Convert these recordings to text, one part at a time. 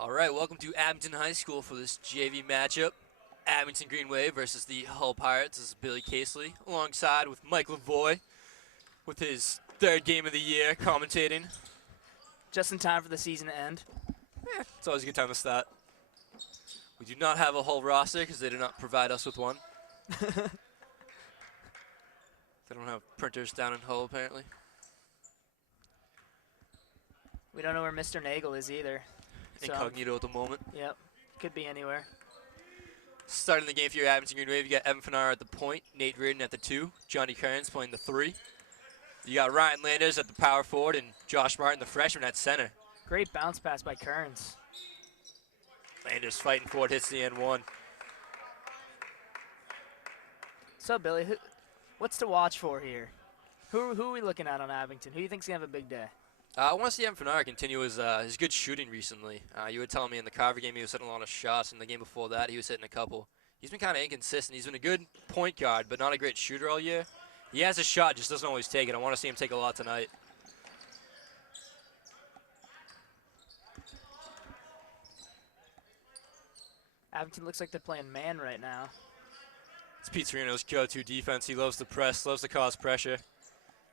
All right, welcome to Abington High School for this JV matchup. Abington Green Wave versus the Hull Pirates. This is Billy Casely alongside with Mike Lavoie with his third game of the year commentating. Just in time for the season to end. It's always a good time to start. We do not have a Hull roster because they do not provide us with one. They don't have printers down in Hull, apparently. We don't know where Mr. Nagel is either. Incognito at the moment. Yep, could be anywhere. Starting the game for your Abington Green Wave, you got Evan Fanar at the point, Nate Reardon at the 2, Johnny Kearns playing the 3. You got Ryan Landers at the power forward and Josh Martin, the freshman, at center. Great bounce pass by Kearns. Landers fighting forward, hits the N1. So, Billy, what's to watch for here? Who are we looking at on Abington? Who do you think's going to have a big day? I want to see Evan Fanar continue his good shooting recently. You were telling me in the Carver game he was hitting a lot of shots. In the game before that, he was hitting a couple. He's been kind of inconsistent. He's been a good point guard, but not a great shooter all year. He has a shot, just doesn't always take it. I want to see him take a lot tonight. Abington looks like they're playing man right now. It's Pete Serino's go-to defense. He loves to press, loves to cause pressure.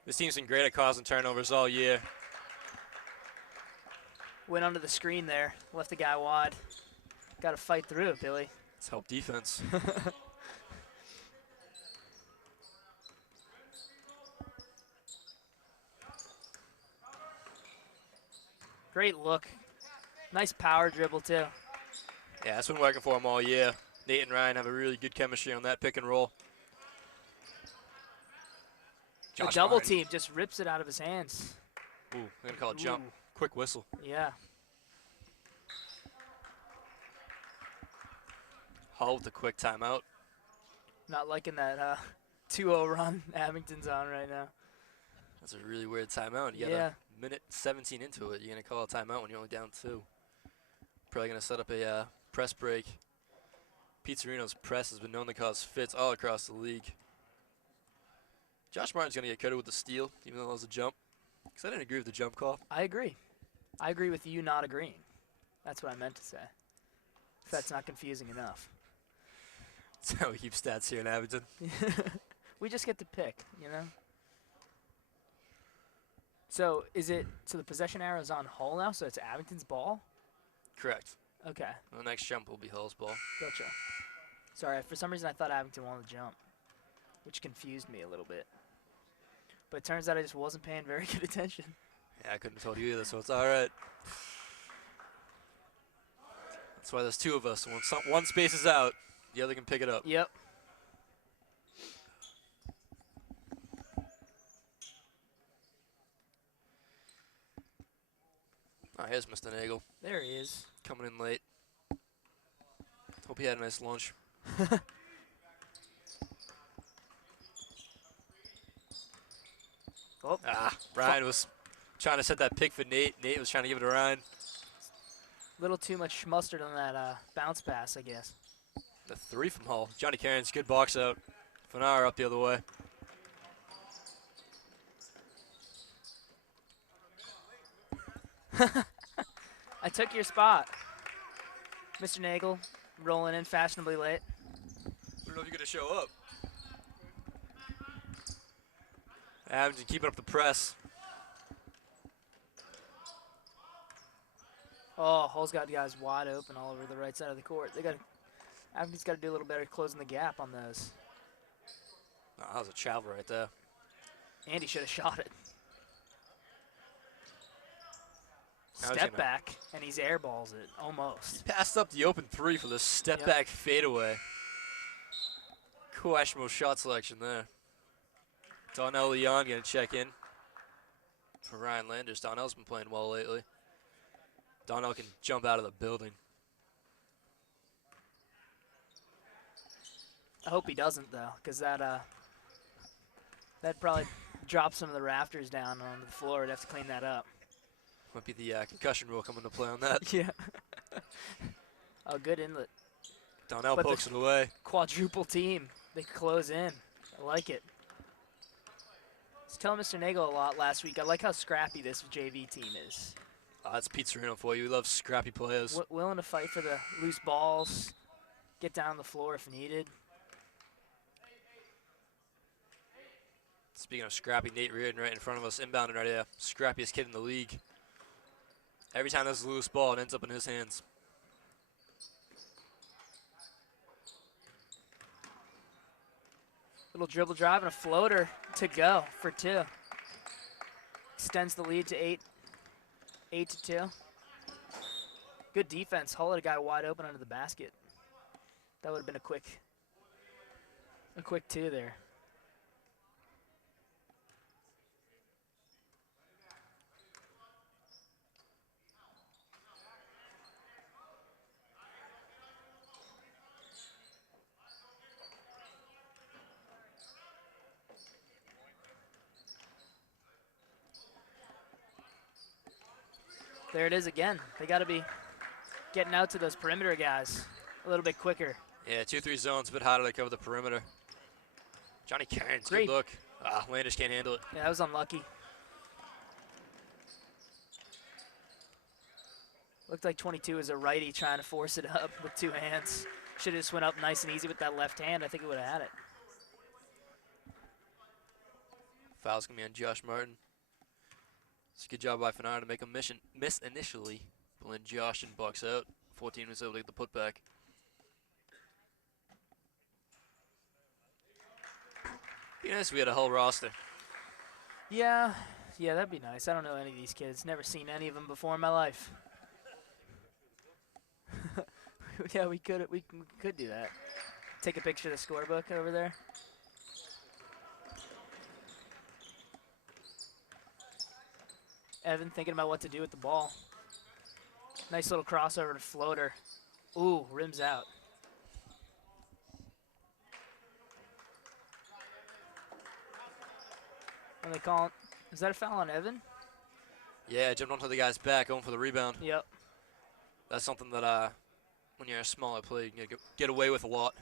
This team's been great at causing turnovers all year. Went under the screen there, left the guy wide. Got to fight through it, Billy. It's help defense. Great look. Nice power dribble, too. Yeah, that's been working for him all year. Nate and Ryan have a really good chemistry on that pick and roll. The double team just rips it out of his hands. Ooh, I'm going to call it jump. Quick whistle. Yeah. Hull with a quick timeout. Not liking that 2-0 run Abington's on right now. That's a really weird timeout. You got a minute 17 into it. You're going to call a timeout when you're only down 2. Probably going to set up a press break. Pete Serino's press has been known to cause fits all across the league. Josh Martin's going to get credit with the steal, even though it was a jump. Because I didn't agree with the jump call. I agree. I agree with you not agreeing. That's what I meant to say. If that's not confusing enough. That's how we keep stats here in Abington. We just get to pick, you know? So the possession arrow is on Hull now, so it's Abington's ball? Correct. Okay. The next jump will be Hull's ball. Gotcha. Sorry, for some reason I thought Abington wanted to jump, which confused me a little bit. But it turns out I just wasn't paying very good attention. Yeah, I couldn't have told you either, so it's all right. That's why there's 2 of us. When one space is out, the other can pick it up. Yep. Oh, here's Mr. Nagel. There he is. Coming in late. Hope he had a nice lunch. Oh. Ryan was trying to set that pick for Nate. Nate was trying to give it to Ryan. Little too much mustard on that bounce pass, I guess. The 3 from Hull. Johnny Kearns, good box out. Fanar up the other way. I took your spot. Mr. Nagel rolling in fashionably late. I don't know if you're going to show up. Abington keeping up the press. Oh, Hull's got guys wide open all over the right side of the court. Abington's got to do a little better closing the gap on those. Oh, that was a travel right there. Andy should have shot it. Now Step back, and he's airballs it, almost. He passed up the open 3 for the step back fadeaway. Questionable shot selection there. Donnell Leon going to check in for Ryan Landers. Donnell's been playing well lately. Donnell can jump out of the building. I hope he doesn't, though, because that'd probably drop some of the rafters down on the floor. We'd have to clean that up. Might be the concussion rule coming to play on that. Yeah. Oh, good inlet. Donnell pokes it away. Quadruple team. They close in. I like it. I was telling Mr. Nagel a lot last week. I like how scrappy this JV team is. That's Pete Serino for you. We love scrappy players. Willing to fight for the loose balls, get down on the floor if needed. Speaking of scrappy, Nate Reardon right in front of us, inbounding right here. Scrappiest kid in the league. Every time there's a loose ball, it ends up in his hands. Little dribble drive and a floater to go for 2. Extends the lead to 8-2. Good defense. Hull had a guy wide open under the basket. That would have been a quick 2 there. There it is again. They got to be getting out to those perimeter guys a little bit quicker. Yeah, 2-3 zones, a bit harder to cover the perimeter. Johnny Cairns, Great. good look. Landis can't handle it. Yeah, that was unlucky. Looked like 22 is a righty trying to force it up with 2 hands. Should have just went up nice and easy with that left hand. I think it would have had it. Foul's going to be on Josh Martin. It's a good job by Fanar to make a miss initially, but then Josh and box out. 14 was able to get the putback. Be nice if we had a whole roster. Yeah, that'd be nice. I don't know any of these kids. Never seen any of them before in my life. Yeah, we could do that. Take a picture of the scorebook over there. Evan thinking about what to do with the ball. Nice little crossover to floater. Ooh, rims out. What are they calling? Is that a foul on Evan? Yeah, jumped onto the guy's back, going for the rebound. Yep. That's something that when you're a smaller player, you can get away with a lot.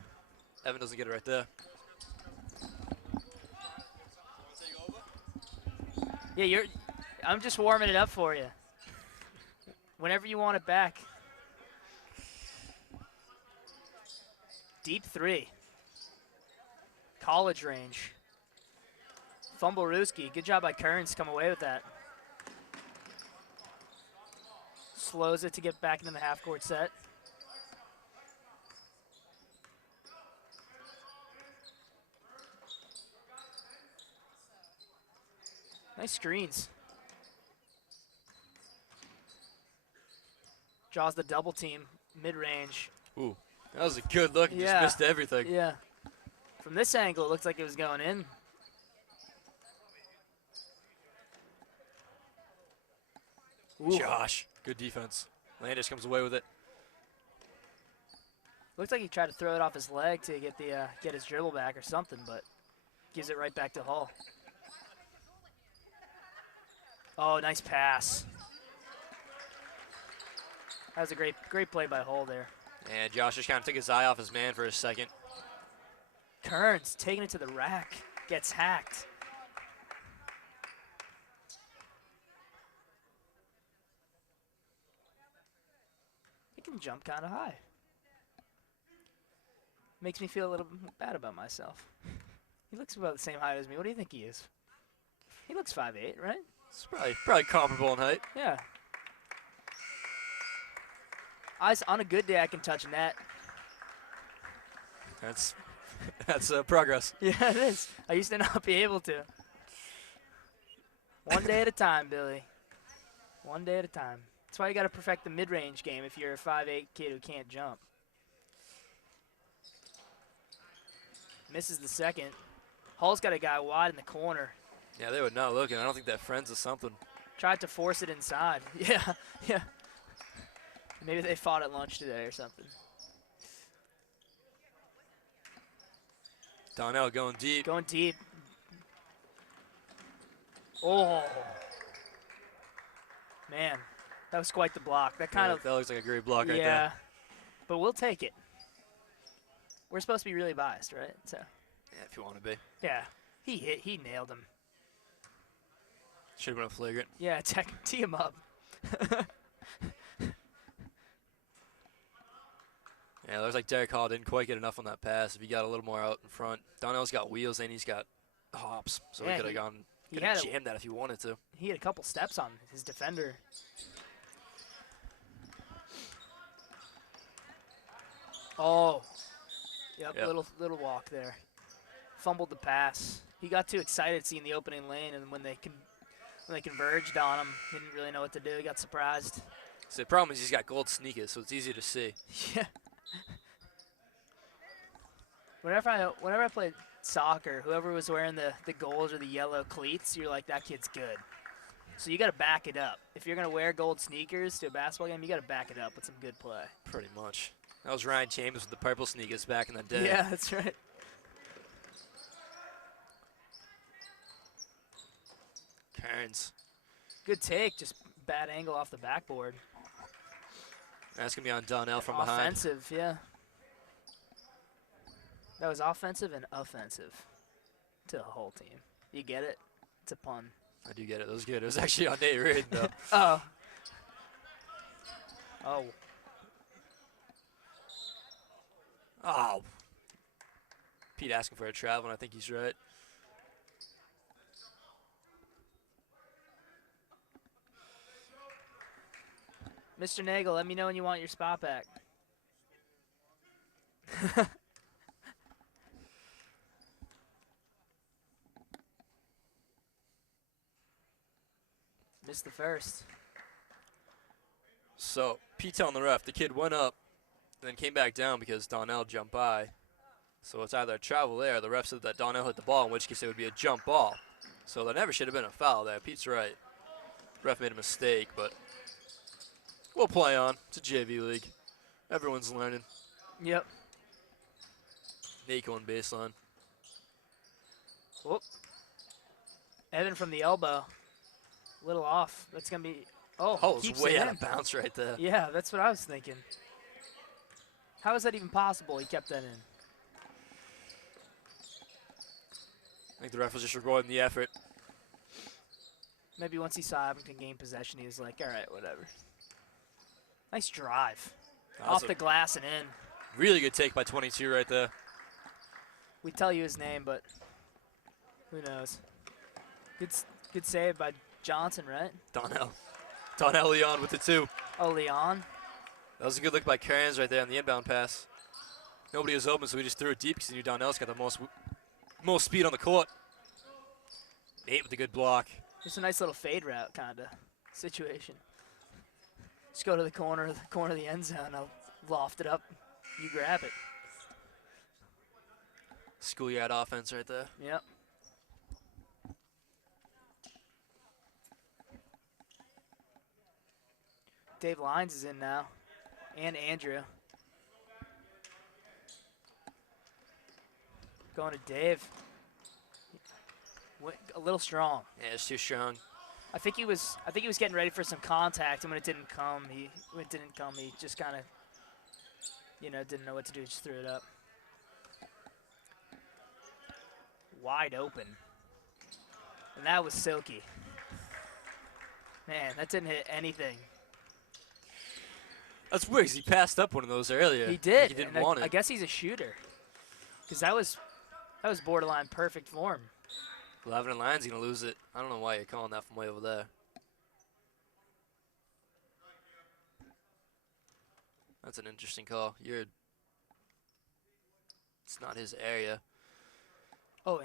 Evan doesn't get it right there. Yeah, I'm just warming it up for you. Whenever you want it back. Deep 3. College range. Fumble Ruski. Good job by Kearns to come away with that. Slows it to get back into the half-court set. Nice screens. Draws the double team mid-range. Ooh, that was a good look. He just missed everything. Yeah. From this angle, it looks like it was going in. Ooh. Josh, good defense. Landis comes away with it. Looks like he tried to throw it off his leg to get his dribble back or something, but gives it right back to Hull. Oh, nice pass. That was a great play by Hull there. And Josh just kind of took his eye off his man for a second. Kearns taking it to the rack, gets hacked. He can jump kind of high. Makes me feel a little bad about myself. He looks about the same height as me. What do you think he is? He looks 5'8", right? It's probably comparable in height. Yeah. On a good day, I can touch net. That's progress. Yeah, it is. I used to not be able to. One day at a time, Billy. One day at a time. That's why you got to perfect the mid-range game if you're a 5'8" kid who can't jump. Misses the second. Hull's got a guy wide in the corner. Yeah, they were not looking. I don't think they're friends or something. Tried to force it inside. Yeah. Maybe they fought at lunch today or something. Donnell going deep. Going deep. Oh. Man, that was quite the block. That looks like a great block right there. Yeah, but we'll take it. We're supposed to be really biased, right? So. Yeah, if you want to be. Yeah, he nailed him. Should have been a flagrant. Yeah, tee him up. Yeah, it looks like Derek Hall didn't quite get enough on that pass. If he got a little more out in front. Donnell's got wheels and he's got hops, so Yeah, he could have gone. He Could have jammed that if he wanted to. He had a couple steps on his defender. Oh. Yep. Little walk there. Fumbled the pass. He got too excited seeing the opening lane, and when they converged on him, he didn't really know what to do. He got surprised. So the problem is he's got gold sneakers, so it's easy to see. Yeah. Whenever I played soccer, whoever was wearing the gold or the yellow cleats, you're like, that kid's good. So you got to back it up. If you're going to wear gold sneakers to a basketball game, you got to back it up with some good play. Pretty much. That was Ryan Chambers with the purple sneakers back in the day. Yeah, that's right. Cairns. Good take, just bad angle off the backboard. That's going to be on Donnell from behind. Offensive, yeah. That was offensive and offensive to the whole team. You get it? It's a pun. I do get it. That was good. It was actually on Nate Reed, though. Oh. Oh. Oh. Pete asking for a travel, and I think he's right. Mr. Nagel, let me know when you want your spot back. Missed the first. So, Pete telling the ref, the kid went up and then came back down because Donnell jumped by. So it's either a travel there, or the ref said that Donnell hit the ball, in which case it would be a jump ball. So there never should have been a foul there. Pete's right. Ref made a mistake, but we'll play on. It's a JV league. Everyone's learning. Yep. Nate going baseline. Whoop. Evan from the elbow. Little off. That's going to be... Oh, it's way out of bounds right there. Yeah, that's what I was thinking. How is that even possible? He kept that in. I think the ref was just rewarding the effort. Maybe once he saw Abington gain possession, he was like, all right, whatever. Nice drive. Off the glass and in. Really good take by 22 right there. We tell you his name, but who knows? Good save by Johnson, right? Donnell Leon with the 2. Oh, Leon. That was a good look by Cairns right there on the inbound pass. Nobody was open, so we just threw it deep because he knew Donnell's got the most speed on the court. Nate with a good block. Just a nice little fade route kind of situation. Just go to the corner of the end zone. I'll loft it up. You grab it. Schoolyard offense right there. Yep. Dave Lyons is in now. And Andrew. Going to Dave. A little strong. Yeah, it's too strong. I think he was getting ready for some contact, and when it didn't come, he just kind of, didn't know what to do. Just threw it up. Wide open. And that was silky. Man, that didn't hit anything. That's weird, 'cause he passed up one of those earlier. He did. He didn't want it. I guess he's a shooter. Because that was borderline perfect form. Lavin Lyons going to lose it. I don't know why you're calling that from way over there. That's an interesting call. It's not his area. Oh.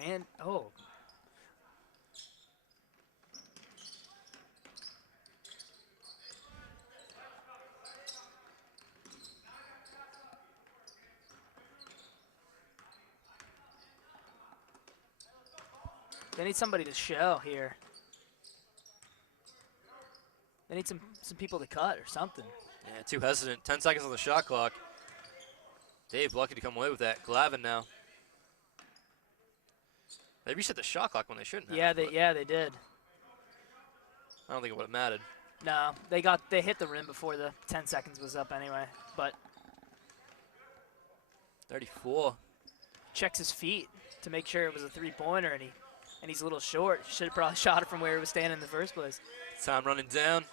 They need somebody to show here. They need some people to cut or something. Yeah, too hesitant. 10 seconds on the shot clock. Dave lucky to come away with that. Glavin now. They reset the shot clock when they shouldn't have. Yeah, they did. I don't think it would have mattered. No, they hit the rim before the 10 seconds was up anyway. But 34. Checks his feet to make sure it was a three-pointer, and he's a little short. Should have probably shot it from where he was standing in the first place. Time running down.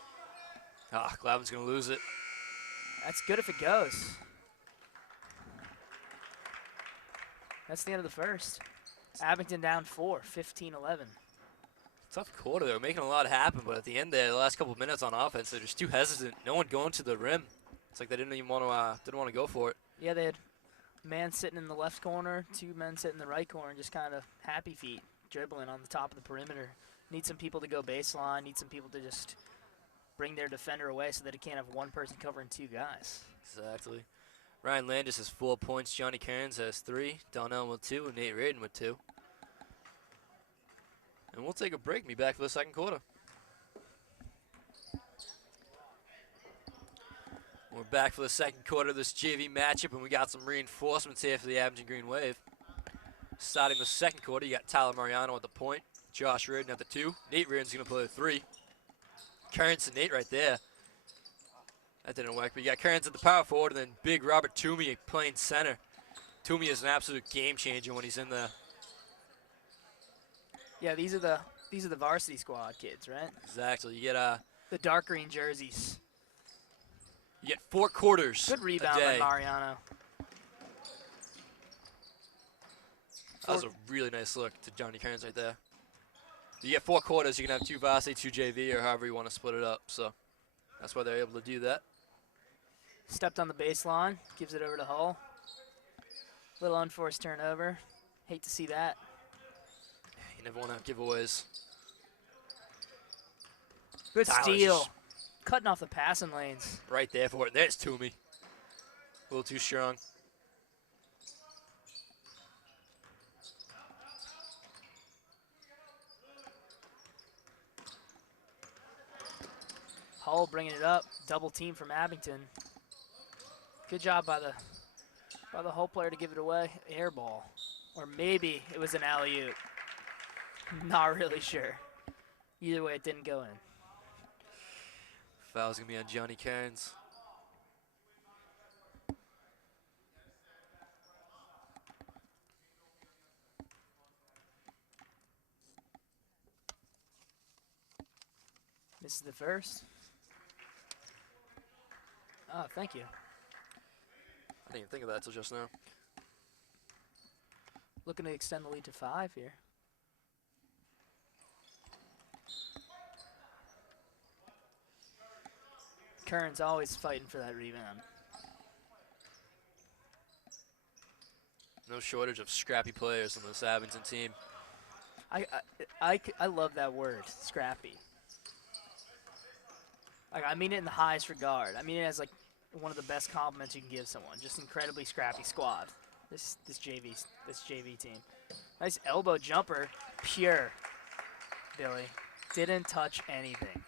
Ah, Glavin's going to lose it. That's good if it goes. That's the end of the first. Abington down 4, 15-11. Tough quarter. They were making a lot happen, but at the end there, the last couple of minutes on offense, they're just too hesitant. No one going to the rim. It's like they didn't even want to go for it. Yeah, they had a man sitting in the left corner, 2 men sitting in the right corner, just kind of happy feet, dribbling on the top of the perimeter. Need some people to go baseline. Need some people to just bring their defender away so that it can't have one person covering 2 guys. Exactly. Ryan Landis has 4 points. Johnny Cairns has 3. Donnell with 2, and Nate Radin with 2. And we'll take a break. Be back for the second quarter. We're back for the second quarter of this JV matchup, and we got some reinforcements here for the Abington Green Wave. Starting the second quarter, you got Tyler Mariano at the point, Josh Reardon at the 2. Nate Reardon's going to play the 3. Cairns and Nate right there. That didn't work, but you got Cairns at the power forward, and then big Robert Toomey playing center. Toomey is an absolute game changer when he's in the. Yeah, these are the varsity squad kids, right? Exactly. You get the dark green jerseys. You get 4 quarters. Good rebound by Mariano. That was a really nice look to Johnny Cairns right there. You get 4 quarters. You can have 2 varsity, 2 JV, or however you want to split it up. So that's why they're able to do that. Stepped on the baseline, gives it over to Hull. Little unforced turnover. Hate to see that. You never want to have giveaways. Good steal. Cutting off the passing lanes. Right there for it. There's Toomey. A little too strong. Hull bringing it up. Double team from Abington. Good job by the Hull player to give it away. Air ball. Or maybe it was an alley-oop. Not really sure. Either way, it didn't go in. Foul's going to be on Johnny Cairns. Misses the first. Oh, thank you. I didn't even think of that until just now. Looking to extend the lead to 5 here. Kern's always fighting for that rebound. No shortage of scrappy players on this Abington team. I love that word, scrappy. Like, I mean it in the highest regard. I mean it as like one of the best compliments you can give someone. Just incredibly scrappy squad. This JV team. Nice elbow jumper, pure. Billy didn't touch anything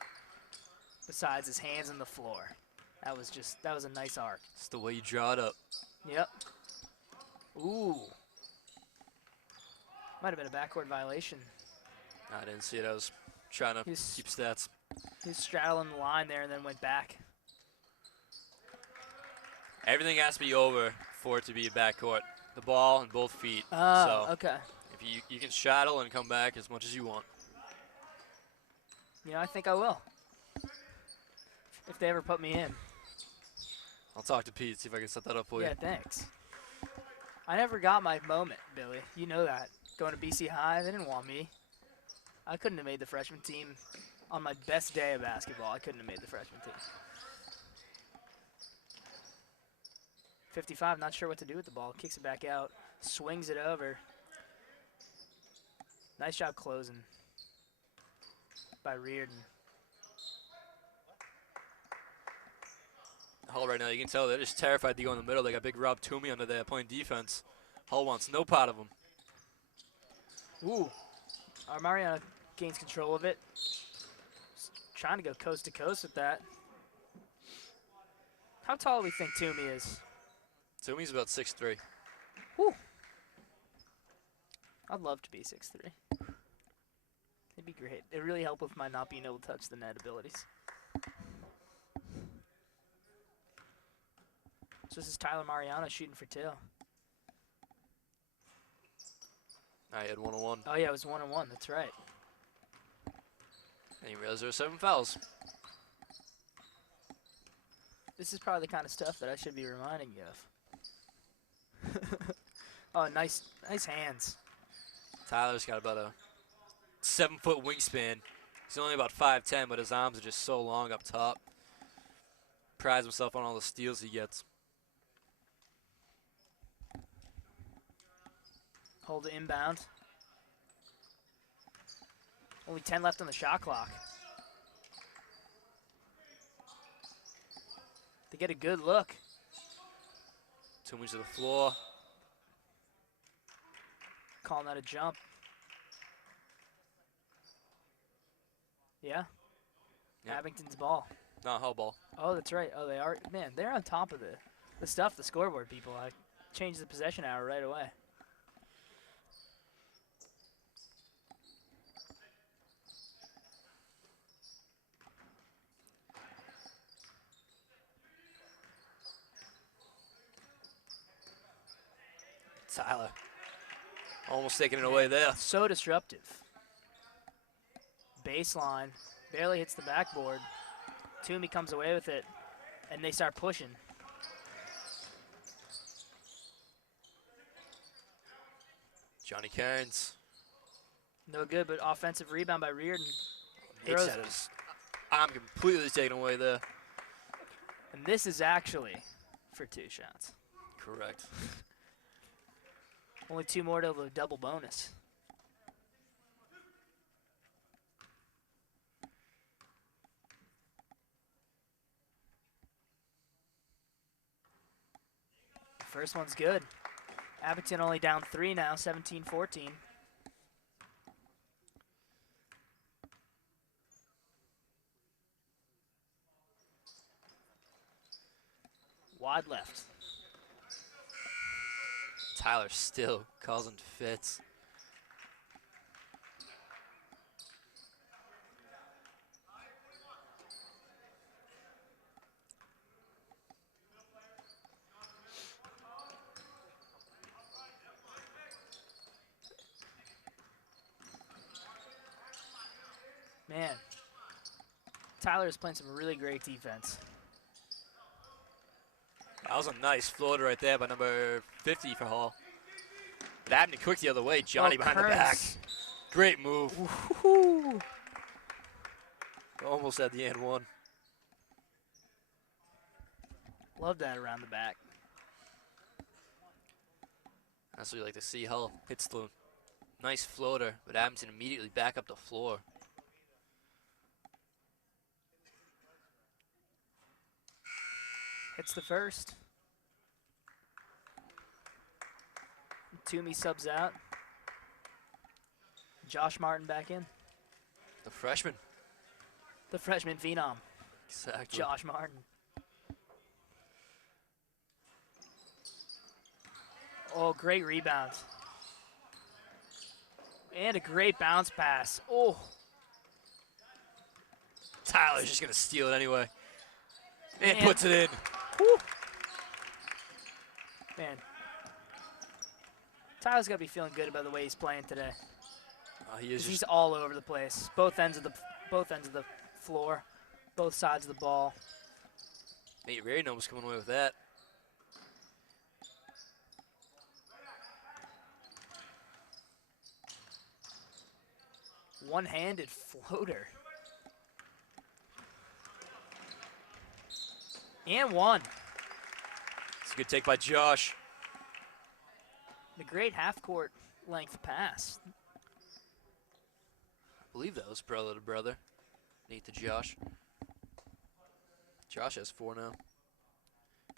besides his hands on the floor. That was a nice arc. It's the way you draw it up. Yep. Ooh. Might have been a backcourt violation. I didn't see it. I was trying to keep stats. He was straddling the line there and then went back. Everything has to be over for it to be a backcourt. The ball and both feet. Oh, so okay. If you can straddle and come back as much as you want. You know, I think I will. If they ever put me in. I'll talk to Pete, see if I can set that up for you. Yeah, thanks. I never got my moment, Billy. You know that. Going to BC High, they didn't want me. I couldn't have made the freshman team on my best day of basketball. I couldn't have made the freshman team. 55, not sure what to do with the ball. Kicks it back out, swings it over. Nice job closing by Reardon. Hull right now, you can tell they're just terrified to go in the middle. They got big Rob Toomey under there playing defense. Hull wants no part of him. Ooh. Our Mariano gains control of it. Just trying to go coast to coast with that. How tall do we think Toomey is? Toomey's about 6'3". Whew. I'd love to be 6'3". It'd be great. It'd really help with my not being able to touch the net abilities. So this is Tyler Mariano shooting for 2. I had 1-on-1. Oh, yeah, it was 1-on-1. That's right. And you realize there were 7 fouls. This is probably the kind of stuff that I should be reminding you of. Oh, nice hands. Tyler's got about a 7-foot wingspan. He's only about 5'10", but his arms are just so long up top. Prides himself on all the steals he gets. Hold it inbound. Only 10 left on the shot clock. They get a good look. Toomey to the floor. Calling that a jump. Yeah. Yep. Abington's ball. No, hell ball. Oh, that's right. Oh, they are. Man, they're on top of the stuff, the scoreboard people. I changed the possession hour right away. Tyler almost taking it away there. So disruptive. Baseline. Barely hits the backboard. Toomey comes away with it, and they start pushing. Johnny Cairns. No good, but offensive rebound by Reardon. Nate's had his arm completely taken away there. And this is actually for 2 shots. Correct. Only 2 more to the double bonus. First one's good. Abington only down 3 now, 17-14. Wide left. Tyler still causing fits. Man, Tyler is playing some really great defense. That was a nice floater right there by number 50 for Hall. But Abney quick the other way. Johnny behind the back. Great move. Ooh. Almost at the end one. Love that around the back. That's what you like to see. Hull hits the nice floater, but Abington immediately back up the floor. Hits the first. Toomey subs out. Josh Martin back in. The freshman. The freshman phenom. Exactly. Josh Martin. Oh, great rebound. And a great bounce pass. Oh. Tyler's just going to steal it anyway. And Man. puts it in. Whew. Man. Tyler's got to be feeling good about the way he's playing today. He is. He's all over the place. Both ends of the floor, both sides of the ball. Nate Reardon was coming away with that. One-handed floater. And one. It's a good take by Josh. The great half-court length pass. I believe that was brother to brother. Nate to Josh. Josh has 4 now.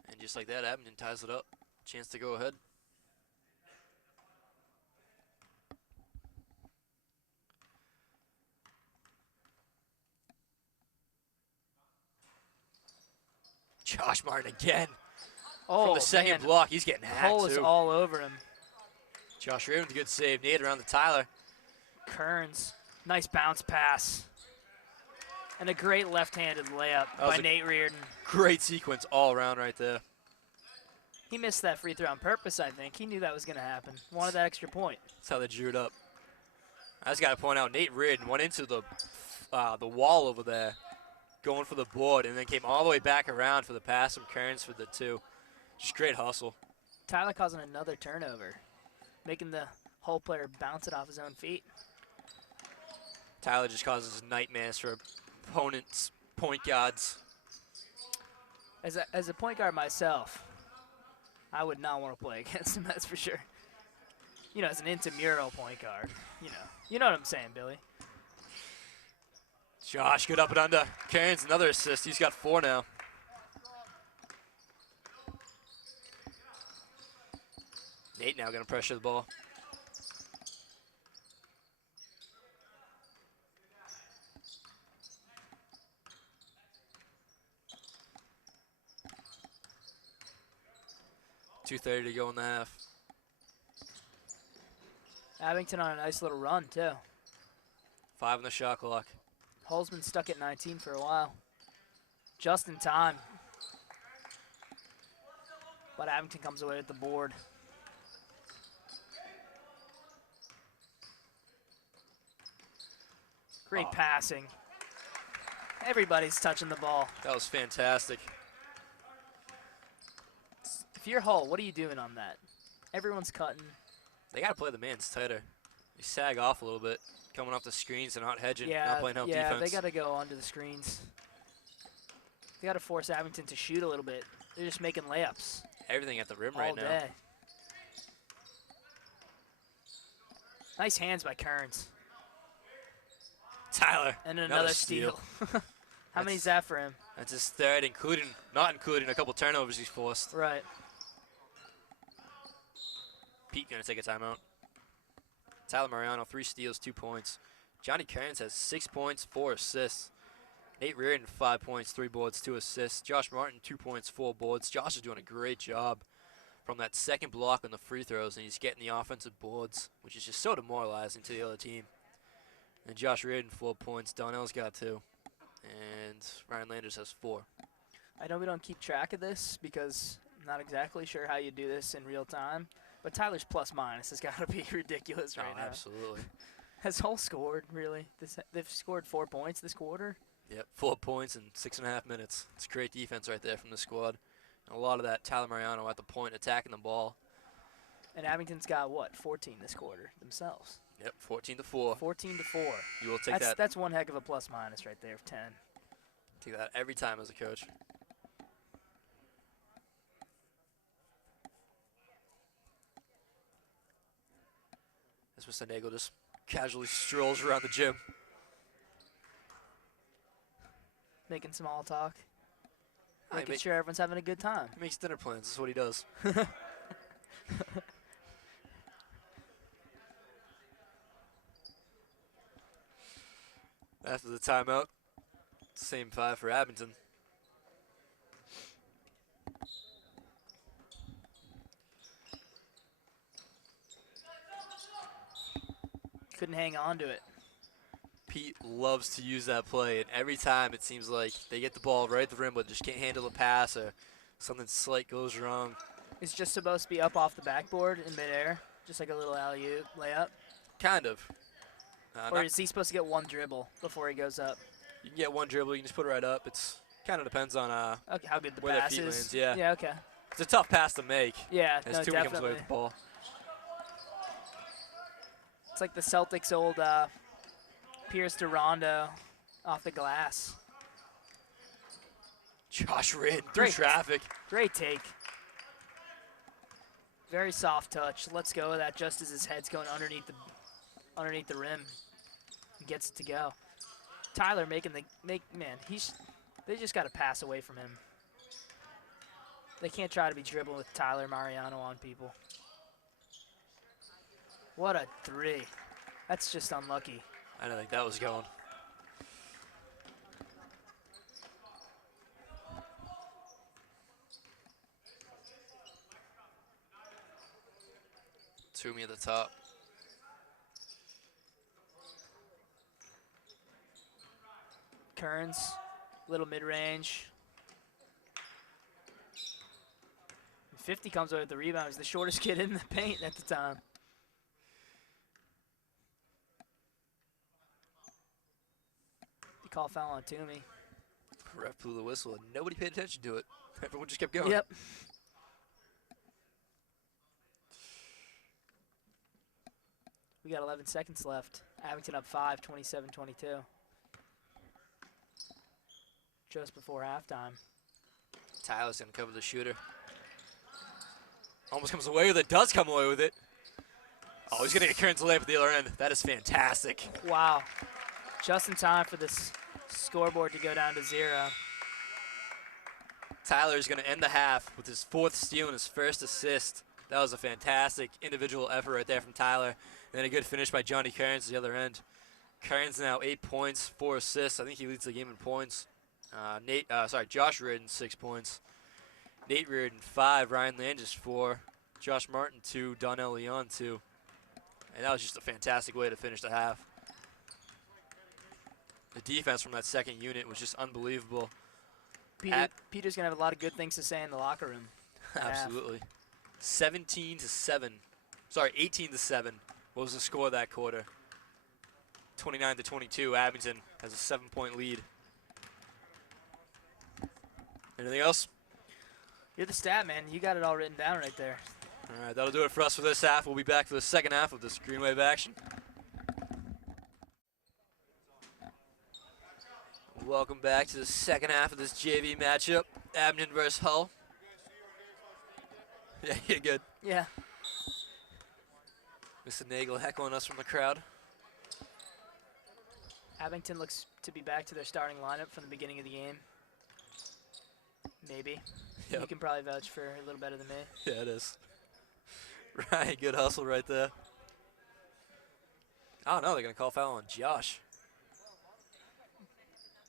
And just like that, Abington ties it up. Chance to go ahead. Josh Martin again. Oh, from the second man. block, he's getting hacked Hole is too. all over him. Josh Reardon with a good save. Nate around the Tyler. Kearns, nice bounce pass. And a great left-handed layup by Nate Reardon. Great sequence all around right there. He missed that free throw on purpose, I think. He knew that was going to happen. Wanted that extra point. That's how they drew it up. I just got to point out, Nate Reardon went into the wall over there going for the board and then came all the way back around for the pass from Kearns for the 2. Just great hustle. Tyler causing another turnover, making the whole player bounce it off his own feet. Tyler just causes nightmares for opponents' point guards. As a point guard myself, I would not want to play against him, that's for sure. You know, as an intramural point guard, you know what I'm saying, Billy. Josh, good up and under. Kearns, another assist. He's got 4 now. Nate now going to pressure the ball. .230 to go in the half. Abington on a nice little run, too. 5 on the shot clock. Hull's been stuck at 19 for a while. Just in time. But Abington comes away with the board. Great passing. Everybody's touching the ball. That was fantastic. If you're Hull, what are you doing on that? Everyone's cutting. They got to play the mans tighter. They sag off a little bit, coming off the screens and not hedging, not playing help defense. Yeah, they got to go onto the screens. They got to force Abington to shoot a little bit. They're just making layups. Everything at the rim all right now. Day. Nice hands by Kearns. Tyler. And another steal. How many is that for him? That's his 3rd, not including a couple turnovers he's forced. Right. Pete going to take a timeout. Tyler Mariano, 3 steals, 2 points. Johnny Kearns has 6 points, 4 assists. Nate Reardon, 5 points, 3 boards, 2 assists. Josh Martin, 2 points, 4 boards. Josh is doing a great job from that second block on the free throws, and he's getting the offensive boards, which is just so demoralizing to the other team. And Josh Reardon, 4 points. Donnell's got 2. And Ryan Landers has 4. I know we don't keep track of this because I'm not exactly sure how you do this in real time. But Tyler's plus minus has got to be ridiculous right now. Absolutely. Has Hull scored, really? They've scored 4 points this quarter? Yep, 4 points in 6.5 minutes. It's great defense right there from the squad. And a lot of that, Tyler Mariano at the point attacking the ball. And Abington's got, what, 14 this quarter themselves? Yep, 14-4. 14-4. You will take that. That's one heck of a plus minus right there of 10. Take that every time as a coach. As Mr. Nagel just casually strolls around the gym. Making small talk. Making sure everyone's having a good time. He makes dinner plans. That's what he does. After the timeout, same 5 for Abington. Couldn't hang on to it. Pete loves to use that play, and every time it seems like they get the ball right at the rim, but just can't handle the pass or something slight goes wrong. It's just supposed to be up off the backboard in midair, just like a little alley-oop layup. Kind of. Or is he supposed to get one dribble before he goes up? You can get one dribble, you can just put it right up. It's kind of depends on okay, how good the where pass their feet is. lands. Yeah. Okay. It's a tough pass to make. Yeah, as no, Toomey comes away with the ball. It's like the Celtics' old Pierce to Rondo off the glass. Josh Reardon through traffic. Great take. Very soft touch. Let's go with that just as his head's going underneath the rim. He gets it to go. Tyler making they just got to pass away from him. They can't try to be dribbling with Tyler Mariano on people. What a 3. That's just unlucky. I don't think that was going. Toomey at the top. Kearns, little mid-range. 50 comes away with the rebound. He's the shortest kid in the paint at the time. They call foul on Toomey. Ref blew the whistle, and nobody paid attention to it. Everyone just kept going. Yep. We got 11 seconds left. Abington up 5, 27-22. Just before halftime. Tyler's going to cover the shooter. Almost comes away with it. Does come away with it. Oh, he's going to get Kieran to lay up at the other end. That is fantastic. Wow. Just in time for this scoreboard to go down to 0. Tyler's going to end the half with his 4th steal and his 1st assist. That was a fantastic individual effort right there from Tyler. And then a good finish by Johnny Cairns at the other end. Cairns now 8 points, 4 assists. I think he leads the game in points. Josh Reardon 6 points. Nate Reardon 5. Ryan Landis 4. Josh Martin 2. Donnell Leon 2. And that was just a fantastic way to finish the half. The defense from that second unit was just unbelievable. Peter's going to have a lot of good things to say in the locker room. Absolutely. 18-7. What was the score of that quarter? 29-22. Abington has a 7-point lead. Anything else? You're the stat man. You got it all written down right there. All right, that'll do it for us for this half. We'll be back for the second half of this Green Wave action. Welcome back to the second half of this JV matchup. Abington versus Hull. Yeah, you're good. Yeah. Mr. Nagel heckling us from the crowd. Abington looks to be back to their starting lineup from the beginning of the game. Maybe. Yep. You can probably vouch for a little better than me. Yeah, it is. Right, good hustle right there. I don't know, they're going to call foul on Josh.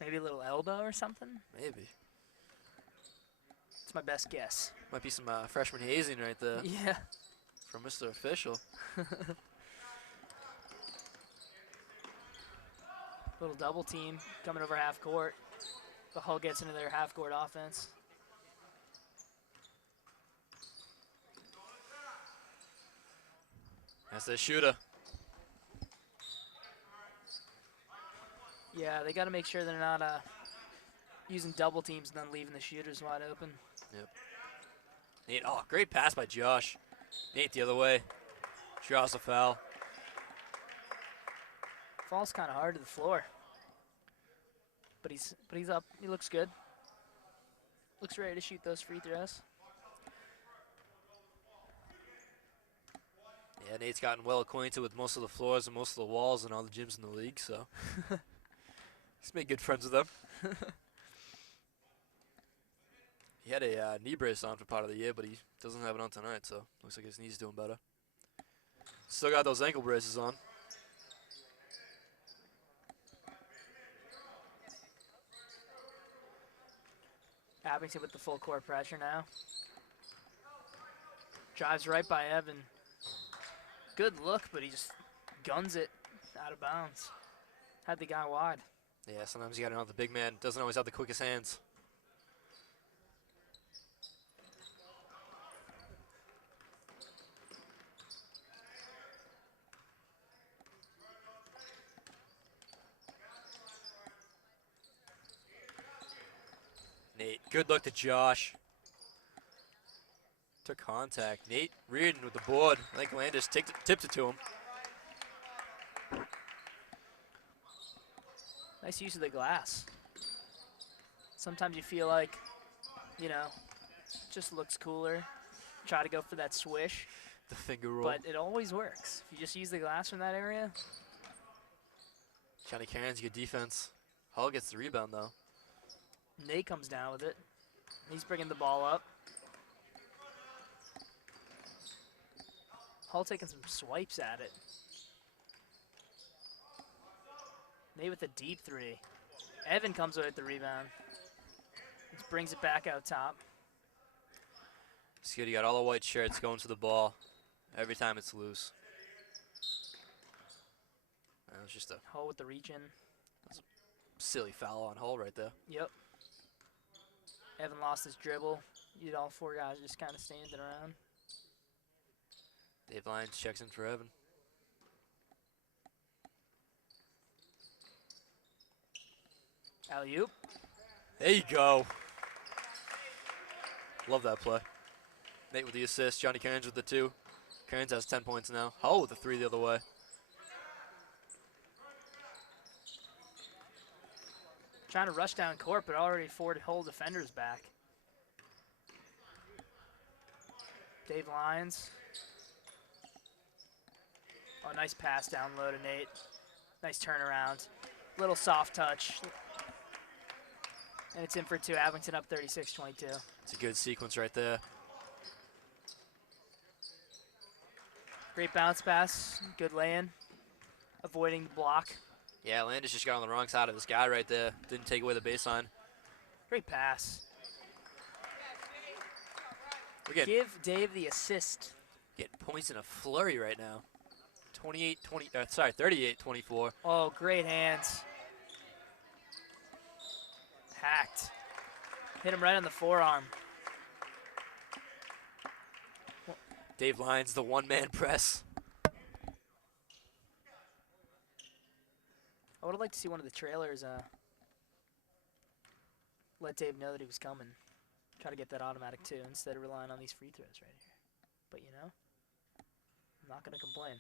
Maybe a little elbow or something? Maybe. It's my best guess. Might be some freshman hazing right there. Yeah. From Mr. Official. Little double team coming over half court. The Hull gets into their half court offense. That's the shooter. Yeah, they got to make sure they're not using double teams and then leaving the shooters wide open. Yep. Nate, oh, great pass by Josh. Nate the other way. Draws the foul. Falls kind of hard to the floor. But he's up. He looks good. Looks ready to shoot those free throws. Yeah, Nate's gotten well acquainted with most of the floors and most of the walls and all the gyms in the league, so he's made good friends with them. He had a knee brace on for part of the year, but he doesn't have it on tonight, so looks like his knee's doing better. Still got those ankle braces on. Abington with the full court pressure now. Drives right by Evan. Good look, but he just guns it out of bounds. Had the guy wide. Yeah, sometimes you got to know the big man doesn't always have the quickest hands. Nate, good look to Josh. Took contact. Nate Reardon with the board. I think Landis tipped it to him. Nice use of the glass. Sometimes you feel like, you know, just looks cooler. Try to go for that swish. The finger roll. But it always works. If you just use the glass from that area. Johnny Cairns, good defense. Hull gets the rebound, though. Nate comes down with it. He's bringing the ball up. Hull taking some swipes at it. Nate with a deep three. Evan comes away with the rebound. Just brings it back out top. It's good. You got all the white shirts going to the ball every time it's loose. That was just a Hull with the reach in. silly foul on Hull right there. Yep. Evan lost his dribble. You had all four guys just kind of standing around. Dave Lyons checks in for Evan. Alley-oop. There you go. Love that play. Nate with the assist. Johnny Cairns with the 2. Cairns has 10 points now. Hull with the 3 the other way. Trying to rush down court, but already 4 Hull defenders back. Dave Lyons. Oh, nice pass down low to Nate. Nice turnaround. Little soft touch. And it's in for 2. Abington up 36-22. It's a good sequence right there. Great bounce pass. Good lay-in. Avoiding the block. Yeah, Landis just got on the wrong side of this guy right there. Didn't take away the baseline. Great pass. Give Dave the assist. Getting points in a flurry right now. 38-24. Oh, great hands. Hacked. Hit him right on the forearm. Dave Lyons, the one-man press. I would have liked to see one of the trailers let Dave know that he was coming. Try to get that automatic too, instead of relying on these free throws right here. But you know, I'm not going to complain.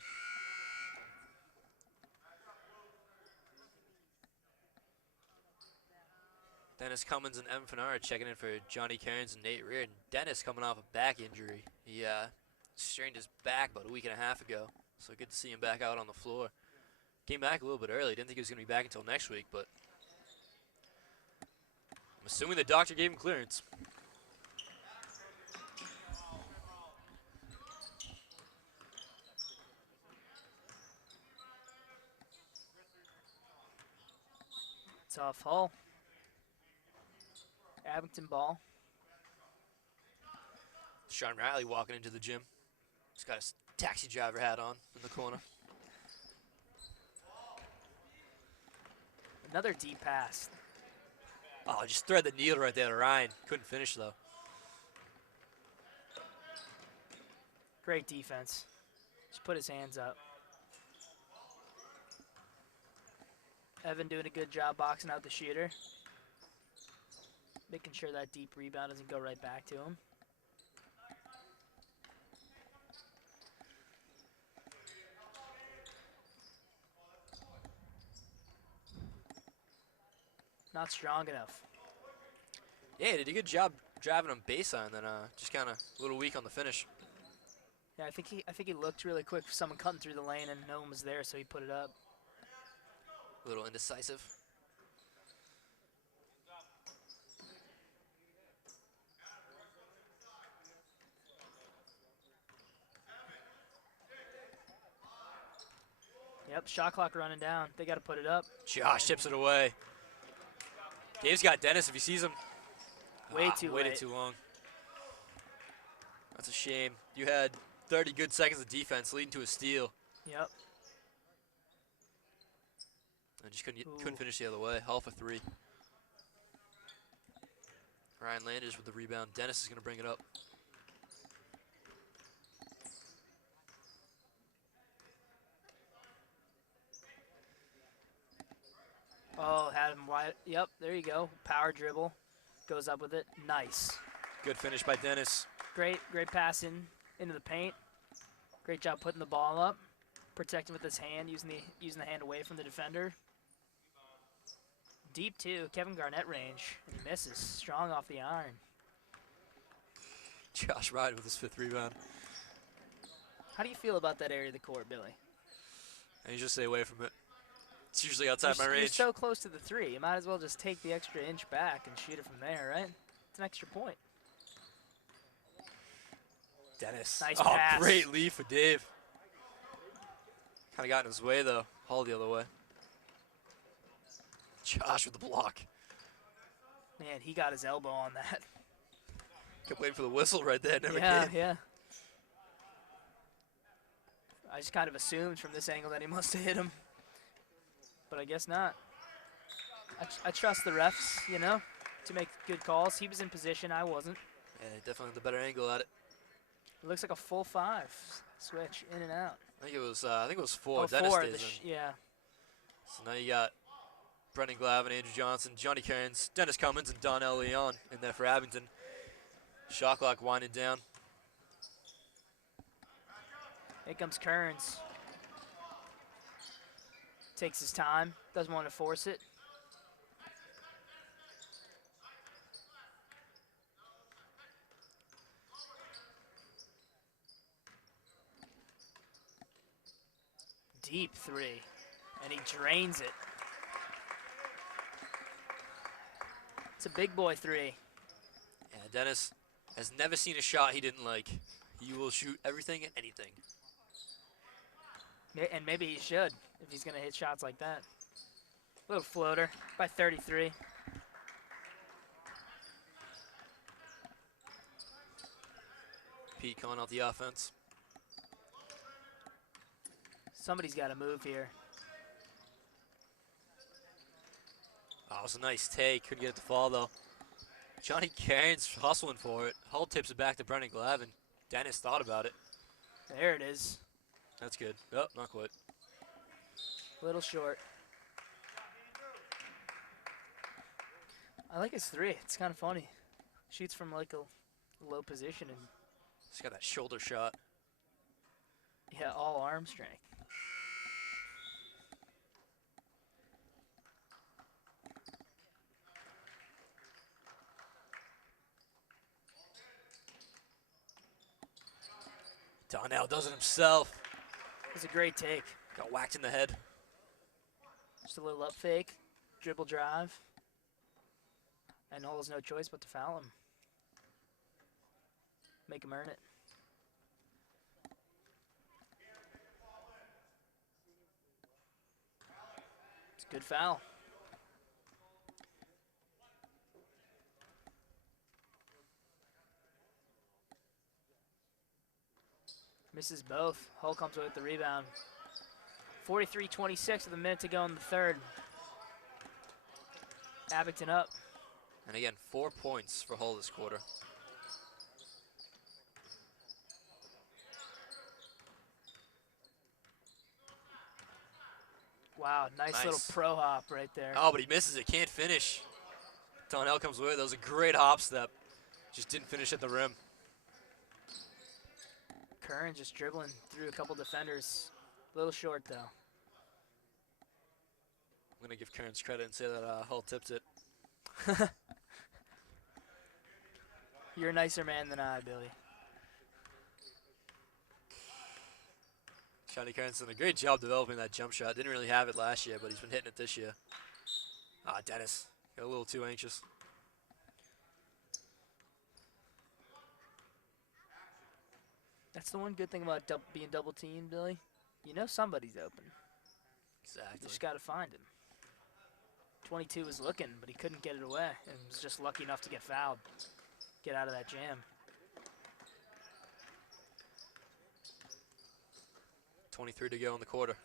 Dennis Cummins and Evan Fenara checking in for Johnny Cairns and Nate Reardon. Dennis coming off a back injury. He strained his back about a week and a half ago, so good to see him back out on the floor. Came back a little bit early. Didn't think he was going to be back until next week, but I'm assuming the doctor gave him clearance. Tough Hull. Abington ball. Sean Riley walking into the gym. He's got his taxi driver hat on in the corner. Another deep pass. Oh, just thread the needle right there to Ryan. Couldn't finish, though. Great defense. Just put his hands up. Evan doing a good job boxing out the shooter. Making sure that deep rebound doesn't go right back to him. Not strong enough. Yeah, he did a good job driving on baseline, then just kind of a little weak on the finish. Yeah, I think he looked really quick for someone cutting through the lane and no one was there, so he put it up. A little indecisive. Yep, shot clock running down. They got to put it up. Josh tips it away. Dave's got Dennis if he sees him. Waited late. Too long. That's a shame. You had 30 good seconds of defense leading to a steal. Yep. And just couldn't finish the other way. Hull for 3. Ryan Landers with the rebound. Dennis is going to bring it up. Oh, had him wide. Yep, there you go. Power dribble. Goes up with it. Nice. Good finish by Dennis. Great pass into the paint. Great job putting the ball up. Protecting with his hand, using the hand away from the defender. Deep too, Kevin Garnett range. And he misses. Strong off the iron. Josh Ride with his 5th rebound. How do you feel about that area of the court, Billy? And you just stay away from it. It's usually outside my range. You're so close to the 3. You might as well just take the extra inch back and shoot it from there, right? It's an extra point. Dennis. Nice pass. Great lead for Dave. Kind of got in his way, though. Hull the other way. Josh with the block. Man, he got his elbow on that. Kept waiting for the whistle right there. Never yeah, came. yeah. I just kind of assumed from this angle that he must have hit him. But I guess not. I trust the refs, you know, to make good calls. He was in position. I wasn't. Yeah, definitely the better angle at it. It looks like a full 5 switch in and out. I think it was 4. Oh, Dennis 4. stays in. Yeah. So now you got Brendan Glavin, Andrew Johnson, Johnny Cairns, Dennis Cummins, and Donnell Leon in there for Abington. Shot clock winding down. Here comes Kearns. Takes his time, doesn't want to force it. Deep three, and he drains it. It's a big boy three. Yeah, Dennis has never seen a shot he didn't like. He will shoot everything and anything. And maybe he should, if he's going to hit shots like that. Little floater by 33. Pete calling out the offense. Somebody's got to move here. Oh, it was a nice take. Couldn't get it to fall, though. Johnny Cairns hustling for it. Hull tips it back to Brendan Glavin. Dennis thought about it. There it is. That's good. Oh, not quite. Little short. I like his three. It's kind of funny. Shoots from like a low position and He's got that shoulder shot. yeah, all arm strength. Donnell does it himself. It's a great take. Got whacked in the head. Just a little up fake, dribble drive, and Hull has no choice but to foul him. Make him earn it. It's a good foul. Misses both. Hull comes away with the rebound. 43-26 with a minute to go in the third. Abington up. And again, 4 points for Hull this quarter. Wow, nice little pro hop right there. Oh, but he misses it. Can't finish. Donnell comes away. That was a great hop step. Just didn't finish at the rim. Curran just dribbling through a couple defenders. A little short, though. I'm going to give Kearns credit and say that Hull tipped it. You're a nicer man than I, Billy. Johnny Kearns did a great job developing that jump shot. Didn't really have it last year, but he's been hitting it this year. Ah, Dennis got a little too anxious. That's the one good thing about being double teamed, Billy. You know somebody's open. Exactly. You just got to find him. 22 was looking, but he couldn't get it away, and was just lucky enough to get fouled. Get out of that jam. 23 to go in the quarter.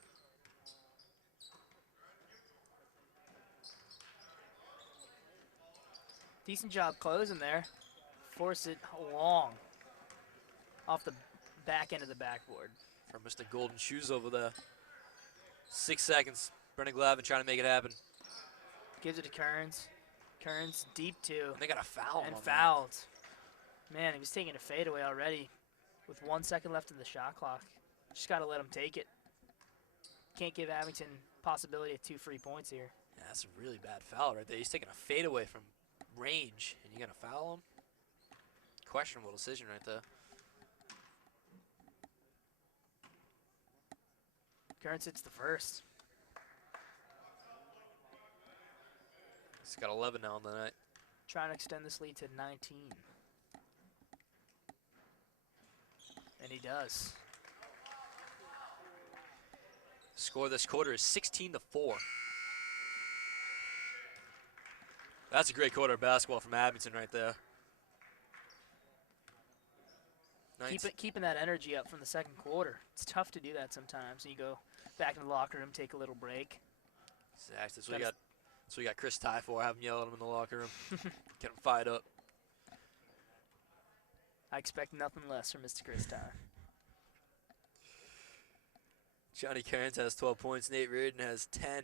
Decent job closing there. Force it long. Off the back end of the backboard. From Mr. Golden Shoes over there. 6 seconds. Brendan Glavin trying to make it happen. Gives it to Kearns. Kearns deep two. And they got a foul. And fouled. Man, he was taking a fadeaway already with 1 second left in the shot clock. Just got to let him take it. Can't give Abington possibility of 2 free points here. Yeah, that's a really bad foul right there. He's taking a fadeaway from range, and you're going to foul him? Questionable decision right there. Kearns hits the first. He's got 11 now on the night. Trying to extend this lead to 19. And he does. Score this quarter is 16-4. That's a great quarter of basketball from Abington right there. Keeping that energy up from the second quarter. It's tough to do that sometimes. You go back in the locker room, take a little break. Exactly. So we got Chris Ty for. Have him yell at him in the locker room. Get him fired up. I expect nothing less from Mr. Chris Ty. Johnny Cairns has 12 points. Nate Reardon has 10.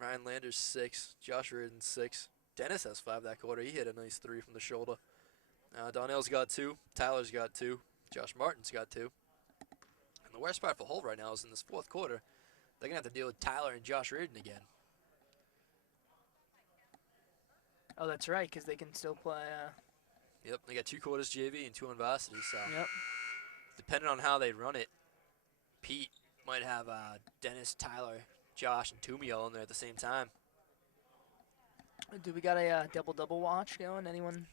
Ryan Landers 6. Josh Reardon 6. Dennis has 5 that quarter. He hit a nice 3 from the shoulder. Donnell's got 2. Tyler's got 2. Josh Martin's got 2. And the worst part for Holt right now is in this fourth quarter, they're going to have to deal with Tyler and Josh Reardon again. Oh, that's right, because they can still play. Yep, they got 2 quarters JV and 2 on varsity. So, Yep. depending on how they run it, Pete might have Dennis, Tyler, Josh, and Toomey all in there at the same time. Do we got a double-double watch going? Anyone?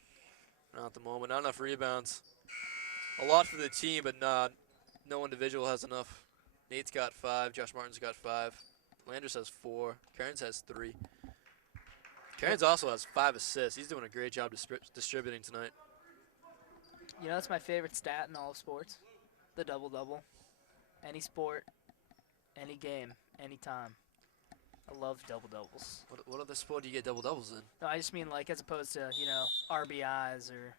Not at the moment. Not enough rebounds. A lot for the team, but no individual has enough. Nate's got 5. Josh Martin's got 5. Landers has 4. Kearns has 3. Kearns also has 5 assists. He's doing a great job distributing tonight. You know, that's my favorite stat in all of sports. The double-double. Any sport, any game, any time. I love double-doubles. What other sport do you get double-doubles in? No, I just mean like as opposed to, you know, RBIs or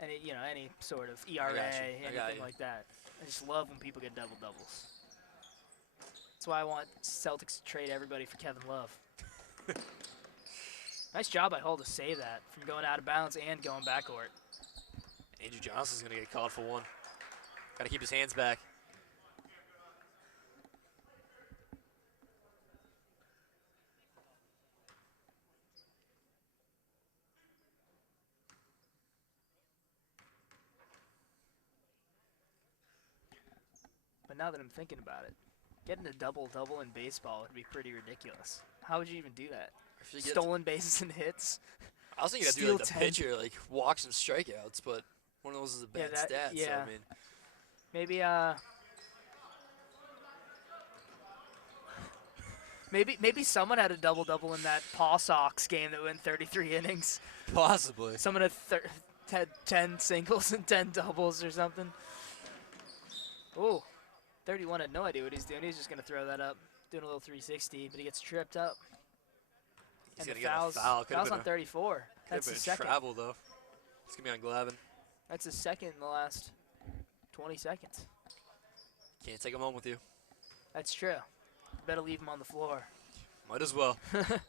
any sort of ERA, anything like that. I just love when people get double-doubles. That's why I want Celtics to trade everybody for Kevin Love. Nice job by Hull to save that from going out of bounds and going backcourt. Andrew Johnson's going to get called for one. Got to keep his hands back. But now that I'm thinking about it, getting a double-double in baseball would be pretty ridiculous. How would you even do that? Stolen bases and hits? I was thinking you'd have to do like the pitcher, like walks and strikeouts, but one of those is a bad stat. Yeah. So, I mean, maybe someone had a double-double in that Paw Sox game that went 33 innings. Possibly. Someone had 10 singles and 10 doubles or something. Ooh, 31 had no idea what he's doing. He's just going to throw that up, doing a little 360, but he gets tripped up. He's and going to get a foul. Foul's on 34. That's the second. Travel, though. It's going to be on Glavin. That's his second in the last 20 seconds. Can't take him home with you. That's true. Better leave him on the floor. Might as well. Did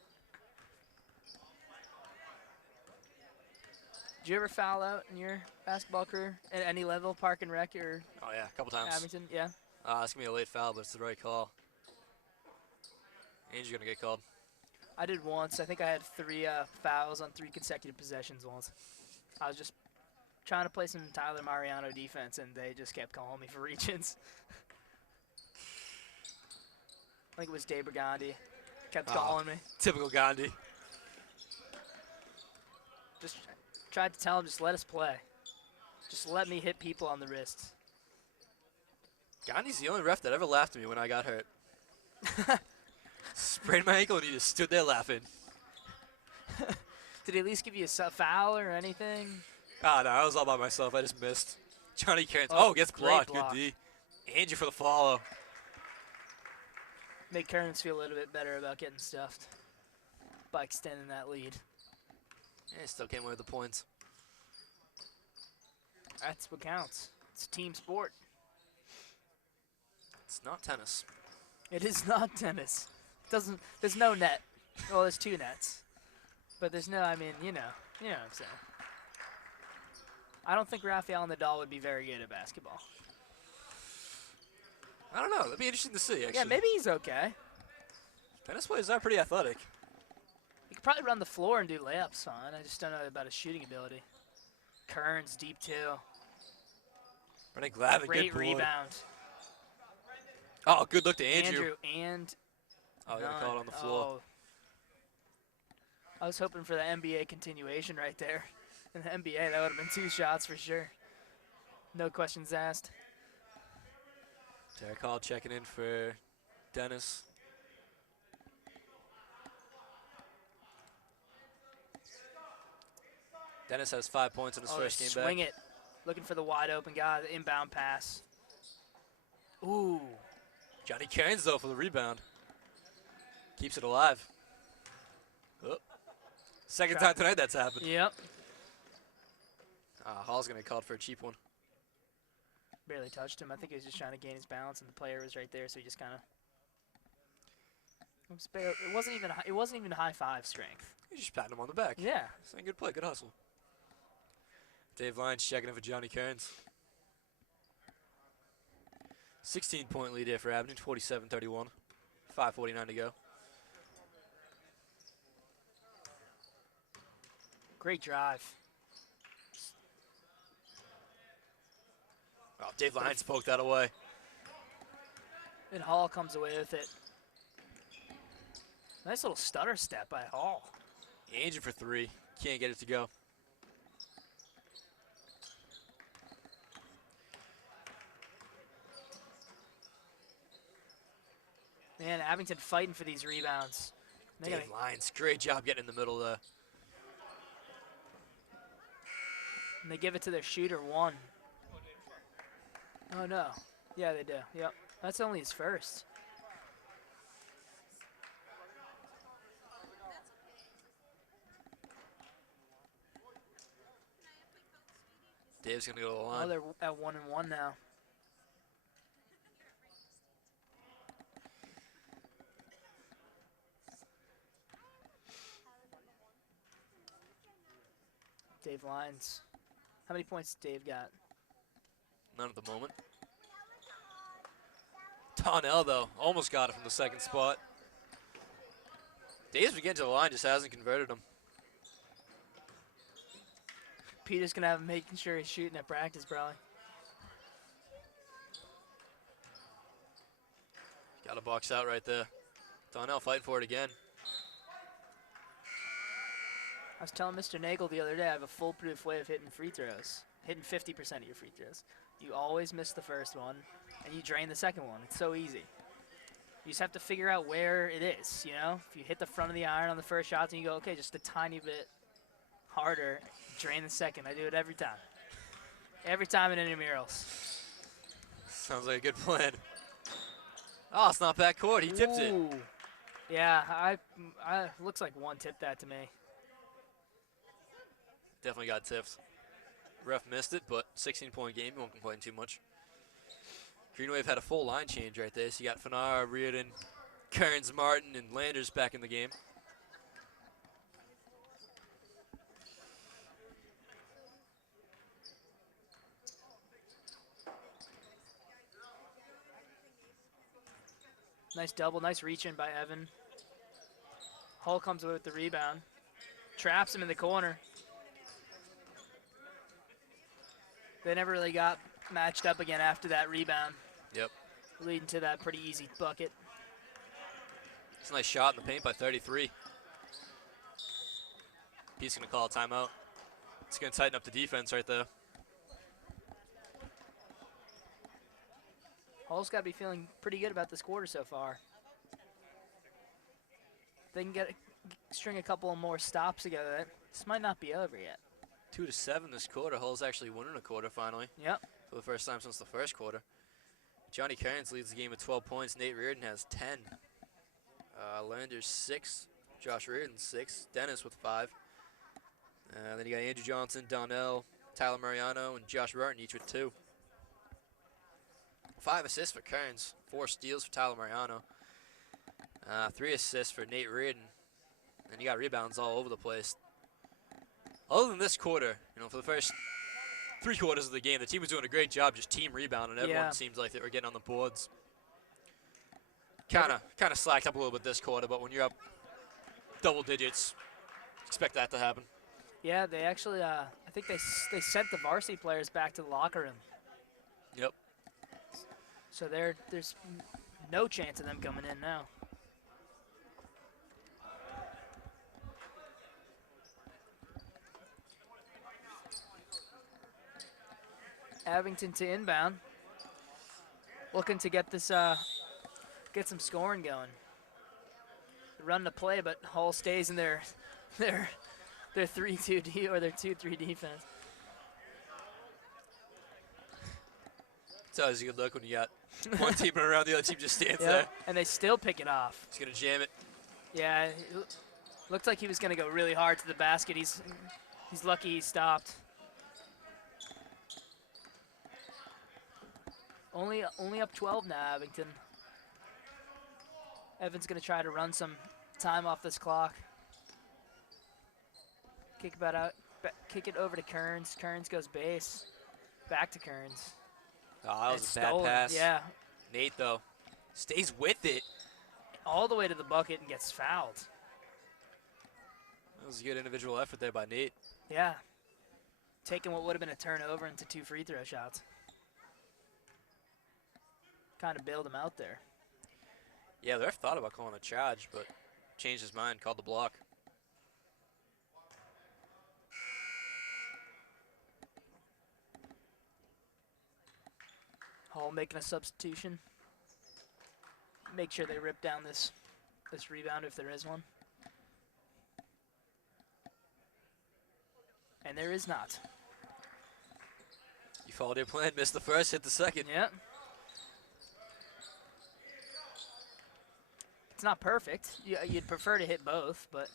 you ever foul out in your basketball career at any level, Park and Rec or Oh, yeah, a couple times. Abington? Yeah. It's going to be a late foul, but it's the right call. Angel's going to get called. I did once. I think I had 3 fouls on 3 consecutive possessions once. I was just trying to play some Tyler Mariano defense, and they just kept calling me for reach-ins. I think it was Dave Gandhi. Kept calling me. Typical Gandhi. Just tried to tell him, just let us play. Just let me hit people on the wrists. Gandhi's the only ref that ever laughed at me when I got hurt. Sprained my ankle and he just stood there laughing. Did he at least give you a foul or anything? No, I was all by myself. I just missed. Johnny Cairns. Gets blocked. Good D. Angie for the follow. Make Kearns feel a little bit better about getting stuffed by extending that lead. Yeah, still came away with the points. That's what counts. It's a team sport. It's not tennis. It is not tennis. There's no net. Well, there's 2 nets. But there's no, I mean, you know what I'm saying. I don't think Rafael Nadal would be very good at basketball. I don't know. That'd be interesting to see, actually. Yeah, maybe he's okay. Tennis players are pretty athletic. He could probably run the floor and do layups fine. I just don't know about his shooting ability. Kearns, deep 2. Brennan Glavin, Great good rebound. Oh, good look to Andrew. And they got caught on the floor. Oh. I was hoping for the NBA continuation right there. In the NBA, that would have been 2 shots for sure. No questions asked. Derek Hall checking in for Dennis. Dennis has 5 points in his first game back. Swing it. Looking for the wide open guy, the inbound pass. Ooh. Johnny Cairns, though, for the rebound. Keeps it alive. Oh. Second time tonight that's happened. Yep. Hall's going to get called for a cheap one. Barely touched him. I think he was just trying to gain his balance, and the player was right there, so he just kind of It wasn't even. It wasn't even high five strength. You're just patting him on the back. Yeah. Saying good play, good hustle. Dave Lyons checking in for Johnny Kearns. 16-point lead here for Abington, 47-31. 5:49 to go. Great drive. Oh, Dave Lyons poked that away. And Hall comes away with it. Nice little stutter step by Hall. Aiming for three. Can't get it to go. Man, Abington fighting for these rebounds. Dave Lyons, great job getting in the middle there. And they give it to their shooter, one. Oh, no. Yeah, they do. Yep. That's only his first. Dave's going to go to the line. Oh, they're at 1-1 now. Dave Lyons. How many points Dave got? None at the moment. Donnell, though, almost got it from the second spot. Dave's been getting to the line, just hasn't converted them. Peter's going to have him making sure he's shooting at practice, probably. Got a box out right there. Donnell fighting for it again. I was telling Mr. Nagel the other day, I have a foolproof way of hitting free throws. Hitting 50% of your free throws. You always miss the first one, and you drain the second one. It's so easy. You just have to figure out where it is, you know? If you hit the front of the iron on the first shot, and you go, okay, just a tiny bit harder, drain the second. I do it every time. Every time in intramurals. Sounds like a good plan. Oh, it's not backcourt. He tipped it. Yeah, I looks like one tipped that to me. Definitely got tipped. Ref missed it, but 16-point game. He won't complain too much. Green Wave had a full line change right there. So you got Fanar, Reardon, Kearns, Martin, and Landers back in the game. Nice double, nice reach in by Evan. Hull comes away with the rebound. Traps him in the corner. They never really got matched up again after that rebound. Yep. Leading to that pretty easy bucket. It's a nice shot in the paint by 33. Pete's going to call a timeout. It's going to tighten up the defense right there. Hull's got to be feeling pretty good about this quarter so far. They can string a couple more stops together. This might not be over yet. 2-7 this quarter. Hull's actually winning a quarter finally. Yep. For the first time since the first quarter. Johnny Kearns leads the game with 12 points. Nate Reardon has 10. Landers 6. Josh Reardon 6. Dennis with 5. Then you got Andrew Johnson, Donnell, Tyler Mariano, and Josh Martin each with 2. 5 assists for Kearns. 4 steals for Tyler Mariano. 3 assists for Nate Reardon. And you got rebounds all over the place. Other than this quarter, for the first 3 quarters of the game, the team was doing a great job just team rebounding. Everyone seems like they were getting on the boards. Kind of slacked up a little bit this quarter, but when you're up double digits, expect that to happen. Yeah, they actually, I think they sent the varsity players back to the locker room. Yep. So there's no chance of them coming in now. Abington to inbound. Looking to get this, get some scoring going. Run to play, but Hull stays in their 3-2 or their 2-3 defense. It's always a good look when you got one team around, the other team just stands Yep. there. And they still pick it off. He's gonna jam it. Yeah, it looked like he was gonna go really hard to the basket. He's lucky he stopped. Only up 12 now, Abington. Evan's going to try to run some time off this clock. Kick it over to Kearns. Kearns goes base. Back to Kearns. Oh, that was a bad Stolen. pass. Yeah. Nate, though, stays with it. All the way to the bucket and gets fouled. That was a good individual effort there by Nate. Yeah. Taking what would have been a turnover into 2 free throw shots. Kind of bailed him out there. Yeah, the ref thought about calling a charge, but changed his mind, called the block. Hall making a substitution. Make sure they rip down this rebound if there is one. And there is not. You followed your plan, missed the first, hit the second. Yep. It's not perfect. You'd prefer to hit both, but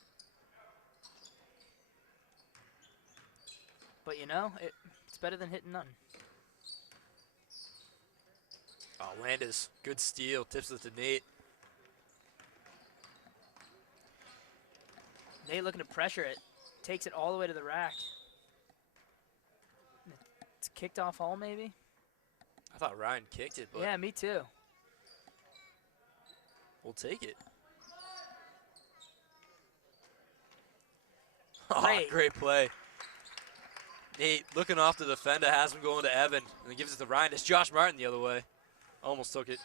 you know, it's better than hitting none. Oh, Landis, good steal, tips it to Nate. Nate looking to pressure it. Takes it all the way to the rack. It's kicked off Hall, maybe? I thought Ryan kicked it, but yeah, me too. we'll take it. Great play. Nate looking off the defender, has him going to Evan, and then gives it to Ryan. It's Josh Martin the other way. Almost took it.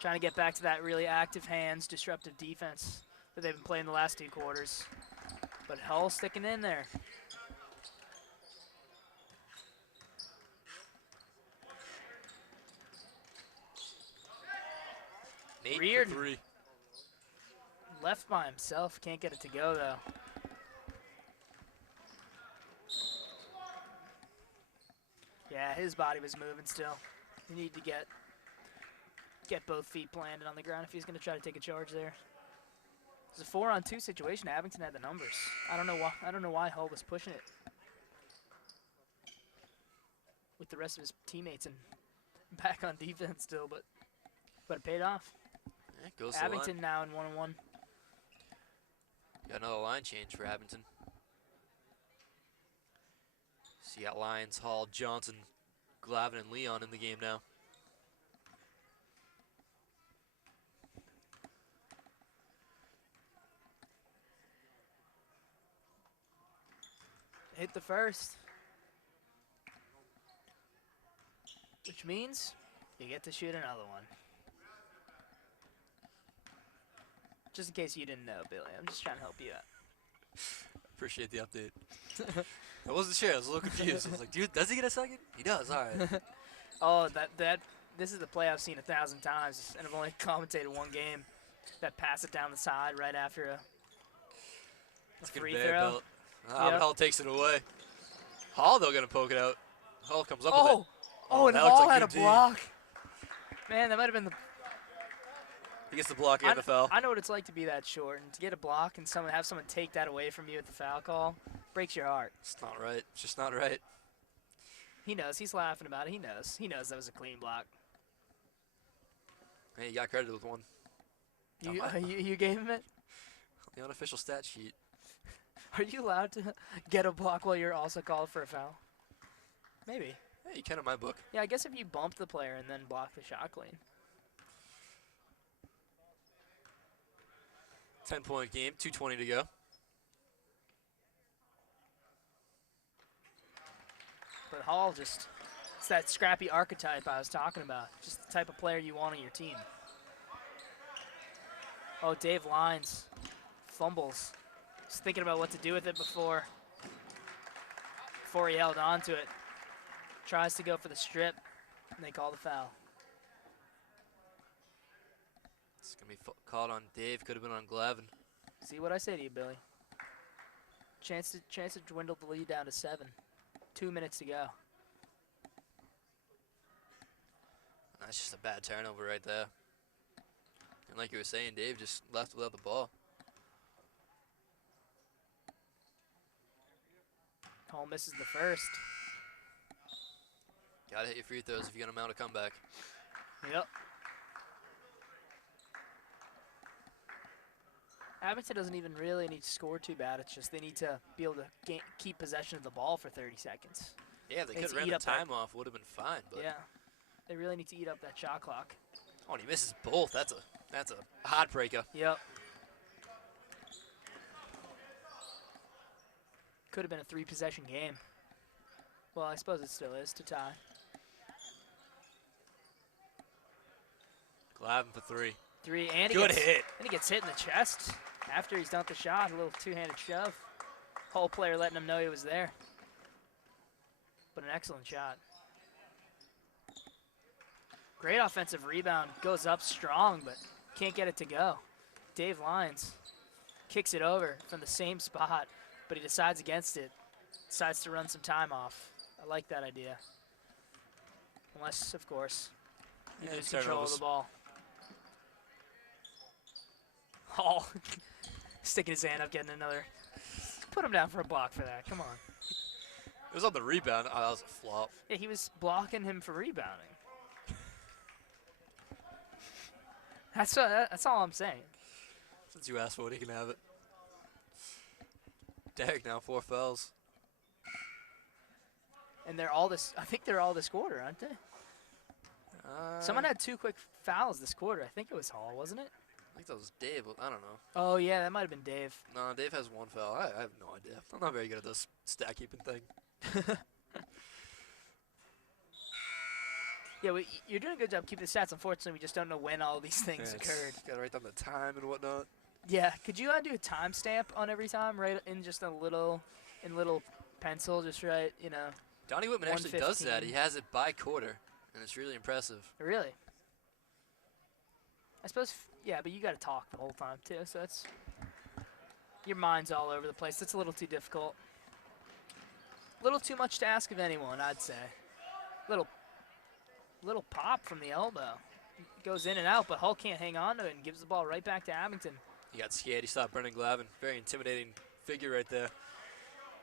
Trying to get back to that really active hands, disruptive defense that they've been playing the last 2 quarters. But Hull sticking in there. Nate Reardon. for 3. Left by himself. Can't get it to go, though. Yeah, his body was moving still. You need to get both feet planted on the ground if he's going to try to take a charge there. It's a 4-on-2 situation. Abington had the numbers. I don't know why Hull was pushing it with the rest of his teammates and back on defense still, but it paid off. Yeah, goes Abington now in 1-on-1. Got another line change for Abington. So you got Lyons, Hall, Johnson, Glavin, and Leon in the game now. Hit the first. Which means you get to shoot another one. Just in case you didn't know, Billy. I'm just trying to help you out. Appreciate the update. I wasn't sure. I was a little confused. I was like, dude, does he get a second? He does. All right. Oh, this is the play I've seen 1,000 times, and I've only commentated 1 game. That pass it down the side right after a free throw. But Hall takes it away. Hall, though, going to poke it out. Hall comes up with it. Oh, and Hall had a block. Man, that might have been the... He gets the block and the foul. I know what it's like to be that short, and to get a block and have someone take that away from you at the foul call breaks your heart. It's not right. It's just not right. He knows. He's laughing about it. He knows. He knows that was a clean block. Hey, you got credited with 1. You gave him it? The unofficial stat sheet. Are you allowed to get a block while you're also called for a foul? Maybe. Yeah, you can in my book. Yeah, I guess if you bump the player and then block the shot clean. 10-point game, 2:20 to go. But Hall it's that scrappy archetype I was talking about. Just the type of player you want on your team. Oh, Dave Lyons fumbles. Just thinking about what to do with it before he held on to it. Tries to go for the strip, and they call the foul. It's going to be called on Dave. Could have been on Glavin. See what I say to you, Billy. Chance to dwindle the lead down to 7. 2 minutes to go. That's just a bad turnover right there. And like you were saying, Dave just left without the ball. Hall misses the first. Gotta hit your free throws if you're gonna mount a comeback. Yep. Abington doesn't even really need to score too bad. It's just they need to be able to keep possession of the ball for 30 seconds. Yeah, they could have ran the time off. Would have been fine. But yeah, they really need to eat up that shot clock. Oh, and he misses both. That's a heartbreaker. Yep. Could have been a 3-possession game. Well, I suppose it still is to tie. Glavin for 3. 3, and good hit. And he gets hit in the chest after he's done the shot. A little two-handed shove. Whole player letting him know he was there. But an excellent shot. Great offensive rebound. Goes up strong, but can't get it to go. Dave Lyons kicks it over from the same spot, but he decides against it. Decides to run some time off. I like that idea. Unless, of course, you lose control of the ball. Hall sticking his hand up, getting another. Put him down for a block for that. Come on. It was on the rebound. Oh, that was a flop. Yeah, he was blocking him for rebounding. That's all I'm saying. Since you asked for it, he can have it. Derek now 4 fouls. And they're all this. I think they're all this quarter, aren't they? Someone had 2 quick fouls this quarter. I think it was Hall, wasn't it? I think that was Dave. I don't know. Oh, yeah, that might have been Dave. No, Dave has 1 foul. I have no idea. I'm not very good at this stat keeping thing. Yeah, you're doing a good job keeping the stats. Unfortunately, we just don't know when all these things occurred. Got to write down the time and whatnot. Yeah, could you do a timestamp on every time, right in just a little pencil, just right, you know? Donnie Whitman actually does that. He has it by quarter, and it's really impressive. Really? I suppose, yeah, but you got to talk the whole time too, so that's your mind's all over the place. That's a little too difficult. A little too much to ask of anyone, I'd say. Little pop from the elbow. Goes in and out, but Hull can't hang on to it and gives the ball right back to Abington. He got scared. He stopped Brendan Glavin. Very intimidating figure right there.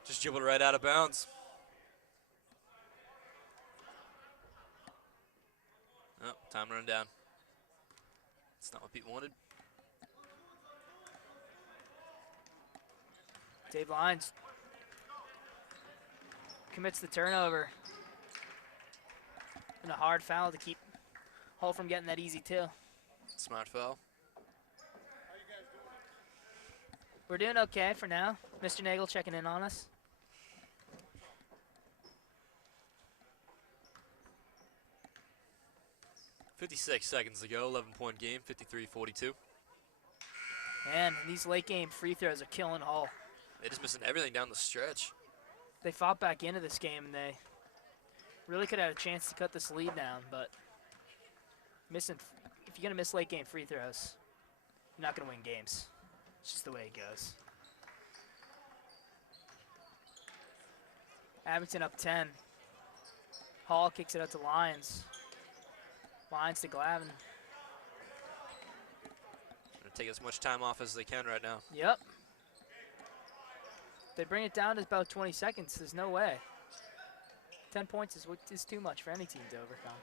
Just dribbled right out of bounds. Oh, time to run down. That's not what people wanted. Dave Lyons commits the turnover. And a hard foul to keep Hull from getting that easy 2. Smart foul. We're doing okay for now. Mr. Nagel checking in on us. .56 seconds to go, 11-point game, 53-42. Man, these late game free throws are killing Hull. They're just missing everything down the stretch. They fought back into this game and they really could have had a chance to cut this lead down, but if you're going to miss late game free throws, you're not going to win games. It's just the way it goes. Abington up 10. Hall kicks it out to Lyons. Lyons to Glavin. Gonna take as much time off as they can right now. Yep. They bring it down to about 20 seconds. There's no way. 10 points is too much for any team to overcome.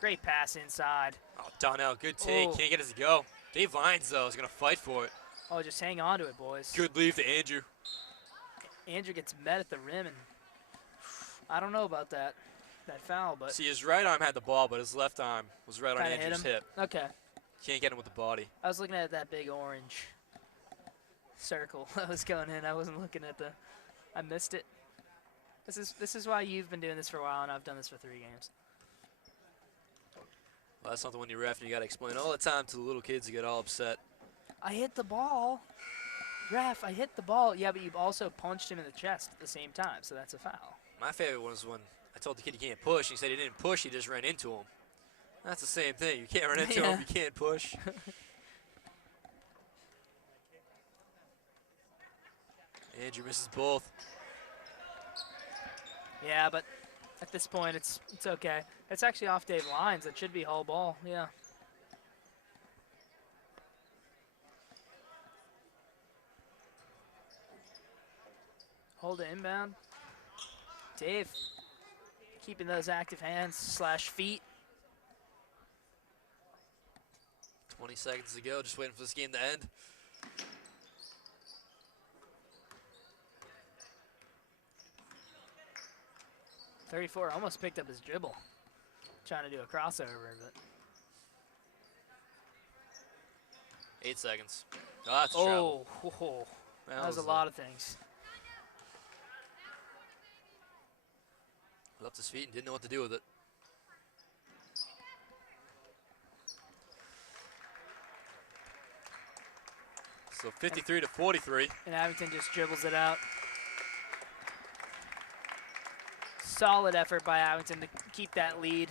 Great pass inside. Oh, Donnell, good take. Can't get it to go. Dave Lyons, though, is going to fight for it. Oh, just hang on to it, boys. Good leave to Andrew. Andrew gets met at the rim, and I don't know about that foul, but... See, his right arm had the ball, but his left arm was right on Andrew's hip. Okay. Can't get him with the body. I was looking at that big orange circle that was going in. I wasn't looking at the... I missed it. This is why you've been doing this for a while, and I've done this for 3 games. Well, that's not the one you ref, and you got to explain all the time to the little kids who get all upset. I hit the ball. Ref, I hit the ball. Yeah, but you've also punched him in the chest at the same time, so that's a foul. My favorite one was when I told the kid he can't push. He said he didn't push, he just ran into him. That's the same thing. You can't run into him, you can't push. Andrew misses both. Yeah, but at this point, it's okay. It's actually off Dave Lyons. It should be Hull ball, yeah. Hold it inbound. Dave keeping those active hands / feet. 20 seconds to go, just waiting for this game to end. 34 almost picked up his dribble. Trying to do a crossover, but 8 seconds. Oh, that's a travel. That was a lot of things. Left his feet and didn't know what to do with it. So 53 to 43. And Abington just dribbles it out. Solid effort by Abington to keep that lead.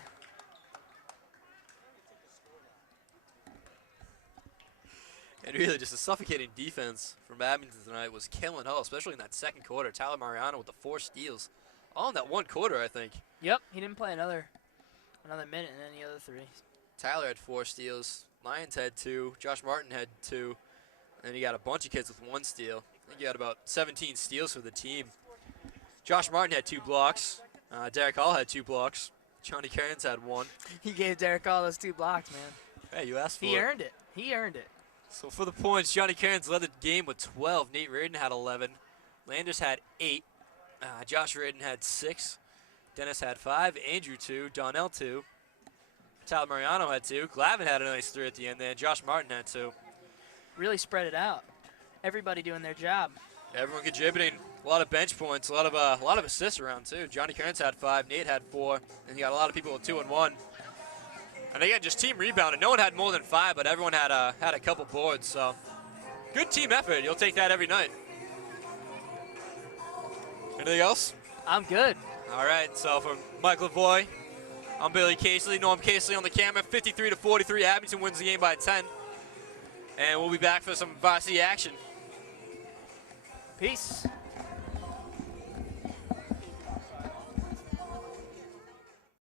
And really just a suffocating defense from Abington tonight was killing Hull, especially in that second quarter. Tyler Mariano with the 4 steals. All in that one quarter, I think. Yep, he didn't play another minute in any other 3. Tyler had 4 steals. Lyons had 2. Josh Martin had 2. And then you got a bunch of kids with 1 steal. I think you had about 17 steals for the team. Josh Martin had 2 blocks. Derek Hall had 2 blocks. Johnny Cairns had 1. He gave Derek Hall those 2 blocks, man. Hey, you asked for it. He earned it. He earned it. So for the points, Johnny Cairns led the game with 12. Nate Reardon had 11. Landers had 8. Josh Reardon had 6. Dennis had 5. Andrew 2. Donnell 2. Tyler Mariano had 2. Glavin had a nice 3 at the end there. Josh Martin had 2. Really spread it out. Everybody doing their job. Everyone contributing. A lot of bench points. A lot of assists around too. Johnny Cairns had 5. Nate had 4. And you got a lot of people with 2 and 1. And again, just team rebounding. No one had more than 5, but everyone had a couple boards. So good team effort. You'll take that every night. Anything else? I'm good. All right. So for Mike Lavoie, I'm Billy Casely. Norm Casely on the camera. 53 to 43. Abington wins the game by 10. And we'll be back for some varsity action. Peace.